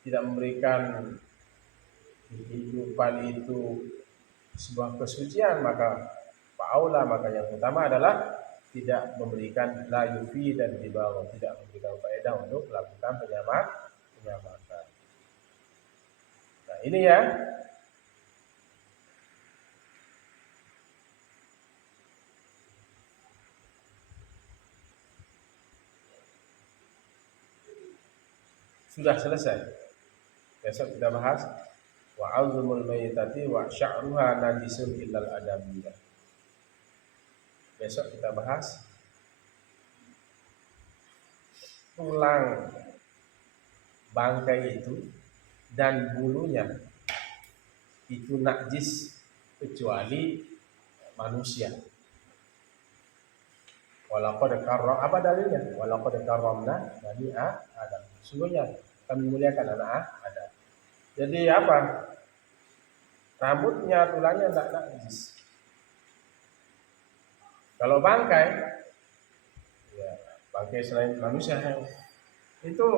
tidak memberikan kehidupan itu sebuah kesucian, maka fa'aula, maka yang utama adalah tidak memberikan la yufida ad-dibaw, tidak memberikan faedah untuk melakukan penyamakan. Nah, ini ya. Sudah selesai. Besok kita bahas wa 'azmul maytati wa sya'ruha najisun illal adamiyah. Besok kita bahas tulang bangkai itu dan bulunya itu najis kecuali manusia. Walaqad karram, apa dalilnya? Walaqad karramna bani Adam. Sungguhnya kami muliakan anak Adam. Jadi apa? Rambutnya, tulangnya tidak najis. Kalau bangkai, ya, bangkai selain manusia itu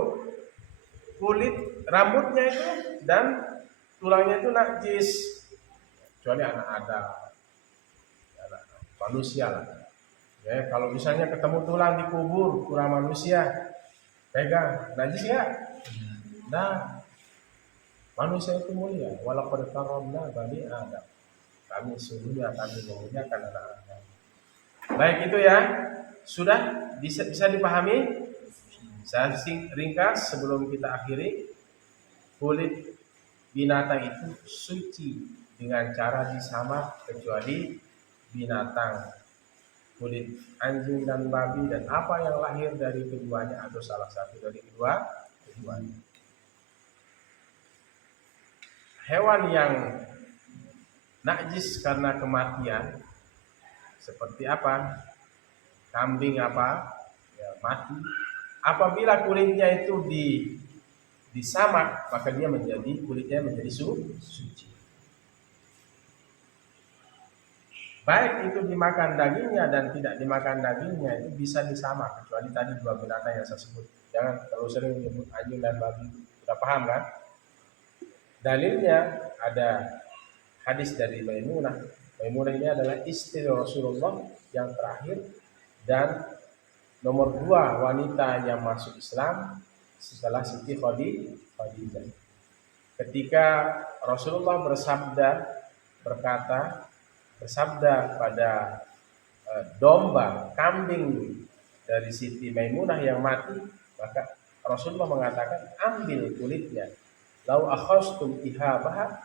kulit, rambutnya itu dan tulangnya itu najis, kecuali anak Adam, anak manusia lah. Ya, kalau misalnya ketemu tulang dikubur, tulang manusia, pegang, najis ya? Nah, manusia itu mulia. Walaqad karramna bani Adam. Kami sungguhnya kami memuliakan anak Adam. Baik, itu ya. Sudah bisa dipahami? Saya ringkas sebelum kita akhiri. Kulit binatang itu suci dengan cara disamak, kecuali binatang kulit anjing dan babi dan apa yang lahir dari keduanya atau salah satu dari keduanya. Hewan yang najis karena kematian seperti apa? Kambing apa? Ya, mati. Apabila kulitnya itu disamak, maka dia kulitnya menjadi suci. Baik itu dimakan dagingnya dan tidak dimakan dagingnya, itu bisa disamak, kecuali tadi dua binatang yang saya sebut. Jangan terlalu sering menyebut anjing dan babi. Sudah paham kan? Dalilnya ada hadis dari Maimunah. Maimunah ini adalah istri Rasulullah yang terakhir dan nomor 2 wanita yang masuk Islam setelah Siti Khadijah. Ketika Rasulullah bersabda pada domba, kambing dari Siti Maimunah yang mati, maka Rasulullah mengatakan, ambil kulitnya. Lau akhastum ihabaha,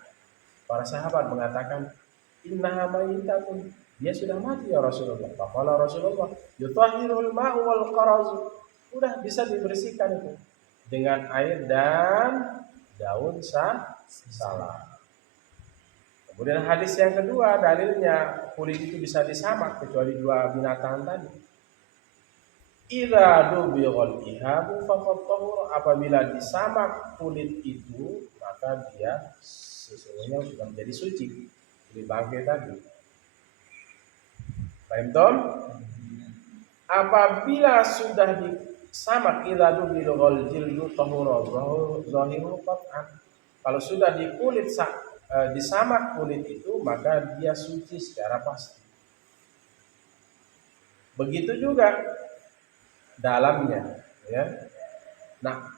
para sahabat mengatakan, innaha mayyitatun, dia sudah mati ya Rasulullah. Faqala Rasulullah, yutahhirul ma'u wal qarazu. Udah bisa dibersihkan itu dengan air dan daun salam. Kemudian hadis yang kedua, dalilnya kulit itu bisa disamak kecuali dua binatang tadi. Idza dubighal ihabu faqad tahur, apabila disamak kulit itu maka dia sesungguhnya sudah menjadi suci. Kulit bangkai tadi. Paham Tom? Apabila sudah disamak idza dubighal jildu tahura zahiru qat'an. Kalau sudah di kulit disamak kulit itu maka dia suci secara pasti. Begitu juga dalamnya, ya. Nah,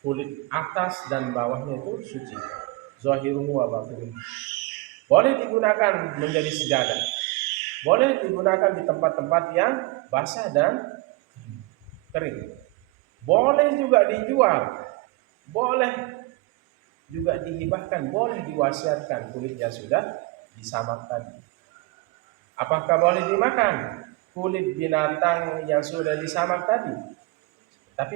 kulit atas dan bawahnya itu suci. Zahiruhu wa batinuhu. Boleh digunakan menjadi sejadah. Boleh digunakan di tempat-tempat yang basah dan kering. Boleh juga dijual. Boleh juga dihibahkan, boleh diwasiatkan kulit yang sudah disamak tadi. Apakah boleh dimakan kulit binatang yang sudah disamak tadi? Tapi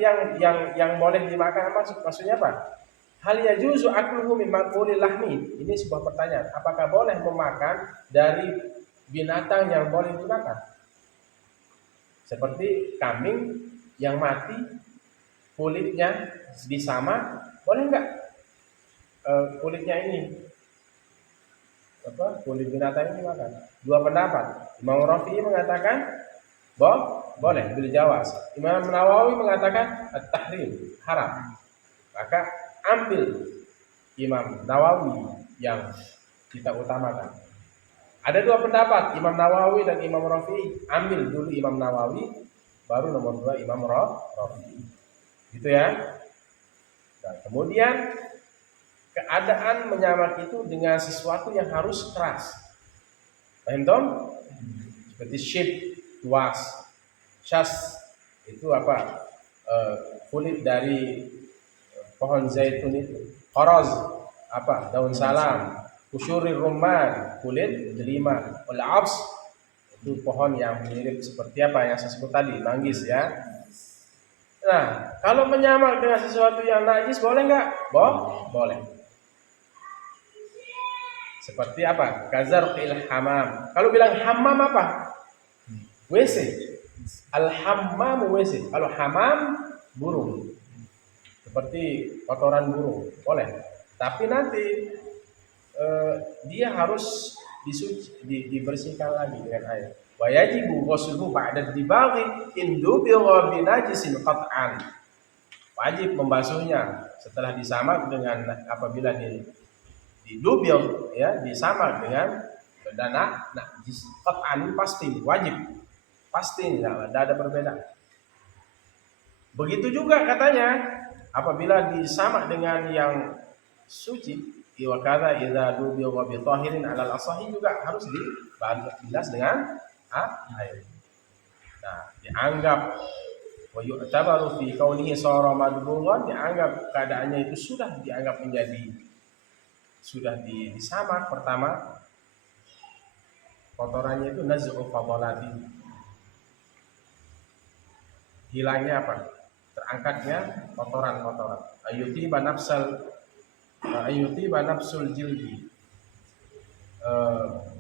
yang boleh dimakan maksudnya apa? Hal yajuzu akluhu min maqulil lahmi. Ini sebuah pertanyaan. Apakah boleh memakan dari binatang yang boleh dimakan? Seperti kambing yang mati, kulitnya disamak, boleh enggak? Kulitnya ini kulit binatang ini makan. Dua pendapat. Imam Rafi'i mengatakan boleh bil jawaz. Imam Nawawi mengatakan at-tahrim, haram. Maka ambil Imam Nawawi yang kita utamakan. Ada dua pendapat, Imam Nawawi dan Imam Rafi'i. Ambil dulu Imam Nawawi, baru nomor 2 Imam Rafi'i. Gitu ya. Nah, kemudian keadaan menyamak itu dengan sesuatu yang harus keras. Paham Tom? Seperti ship, tuas, syas itu apa? Kulit dari pohon zaitun itu. Qaraz apa? Daun salam. Kusyurir rumman, kulit delima. Al-abs itu pohon yang mirip seperti apa yang saya sebut tadi, manggis ya. Nah, kalau menyamak dengan sesuatu yang najis boleh enggak? Boleh. Seperti apa? Kazarqil hamam. Kalau bilang hammam apa? WC. Al-hammam WC. Kalau hamam burung. Seperti kotoran burung. Boleh. Tapi nanti dia harus dibersihkan lagi dengan air. Wa yajibu ghusluhu ba'da dibaghi in dubigha binajisin qat'an. Wajib membasuhnya setelah disamak dengan apabila didubil ya, disamak dengan dana najis qat'an, pasti wajib. Pasti enggak ada perbedaan. Begitu juga katanya apabila disamak dengan yang suci, wa kadza idza dubiya bi tahirin 'ala al-asahi juga harus dibilas dengan air. Nah, dianggap wa yu'tabaru fi kaunihi sara madbughan, dianggap keadaannya itu sudah dianggap menjadi sudah disamak. Pertama, kotorannya itu naz'u fadalati, hilangnya apa? Terangkatnya kotoran-kotoran. Ayuti banafsul jildi,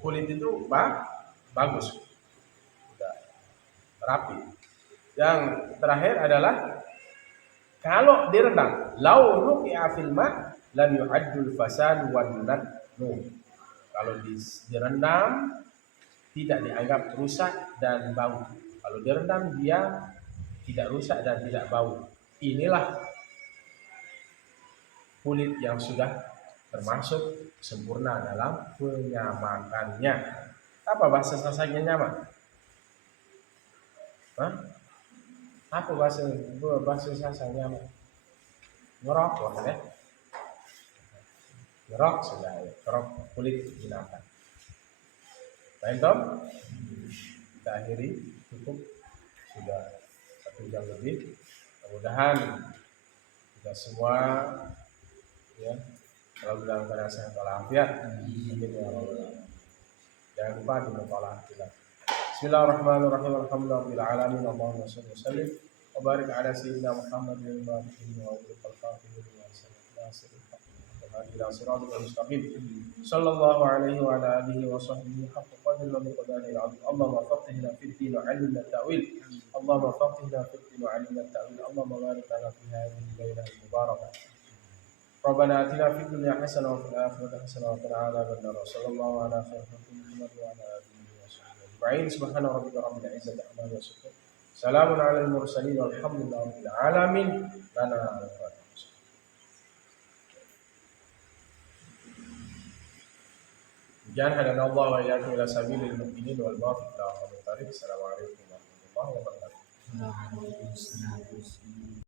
kulit itu bagus, sudah rapi. Yang terakhir adalah kalau direndam, lau nuqi'a fil ma' lam yu'addul fasad wan natnu. Kalau direndam tidak dianggap rusak dan bau. Kalau direndam dia tidak rusak dan tidak bau. Inilah kulit yang sudah termasuk sempurna dalam penyamakannya. Apa bahasa sasanya nyaman? Apa bahasa sasanya nyaman? Ngerok ya? Ngerok sudah ya. Ngerok kulit binatang. Baik Tom? Kita akhiri, cukup sudah 1 jam lebih. Mudah-mudahan kita semua ya Selalu dalam keadaan sehat walafiat. Amin ya rabbal alamin. Jangan lupa di mutalaah kita. Bismillahirrahmanirrahim. Alhamdulillahirabbil alamin. Allahumma shalli wa sallim wa barik ala sayyidina Muhammadin wa alihi wa sahbihi wa sallam. إلى صراطك المستقيم صلى الله عليه وعلى آله وصحبه حق قدر ومقداره العظيم. اللهم فقهنا في الدين وعلمنا التأويل. اللهم فقهنا في الدين وعلمنا التأويل. اللهم بارك لنا في هذه الليلة المباركة. ربنا آتنا في الدنيا حسنة وفي الآخرة حسنة وقنا عذاب النار. صلى الله على خير خلق محمد وعلى آله وصحبه أجمعين. سبحان ربك رب العزة عما يصفون. سلام على المرسلين والحمد لله رب العالمين. لنا الفاتحة. Jangan hadana Allah wa iyyakum ila sabilil mu'minin wal muwaffiq ila aqwamit thariq. Assalamualaikum warahmatullahi wabarakatuh.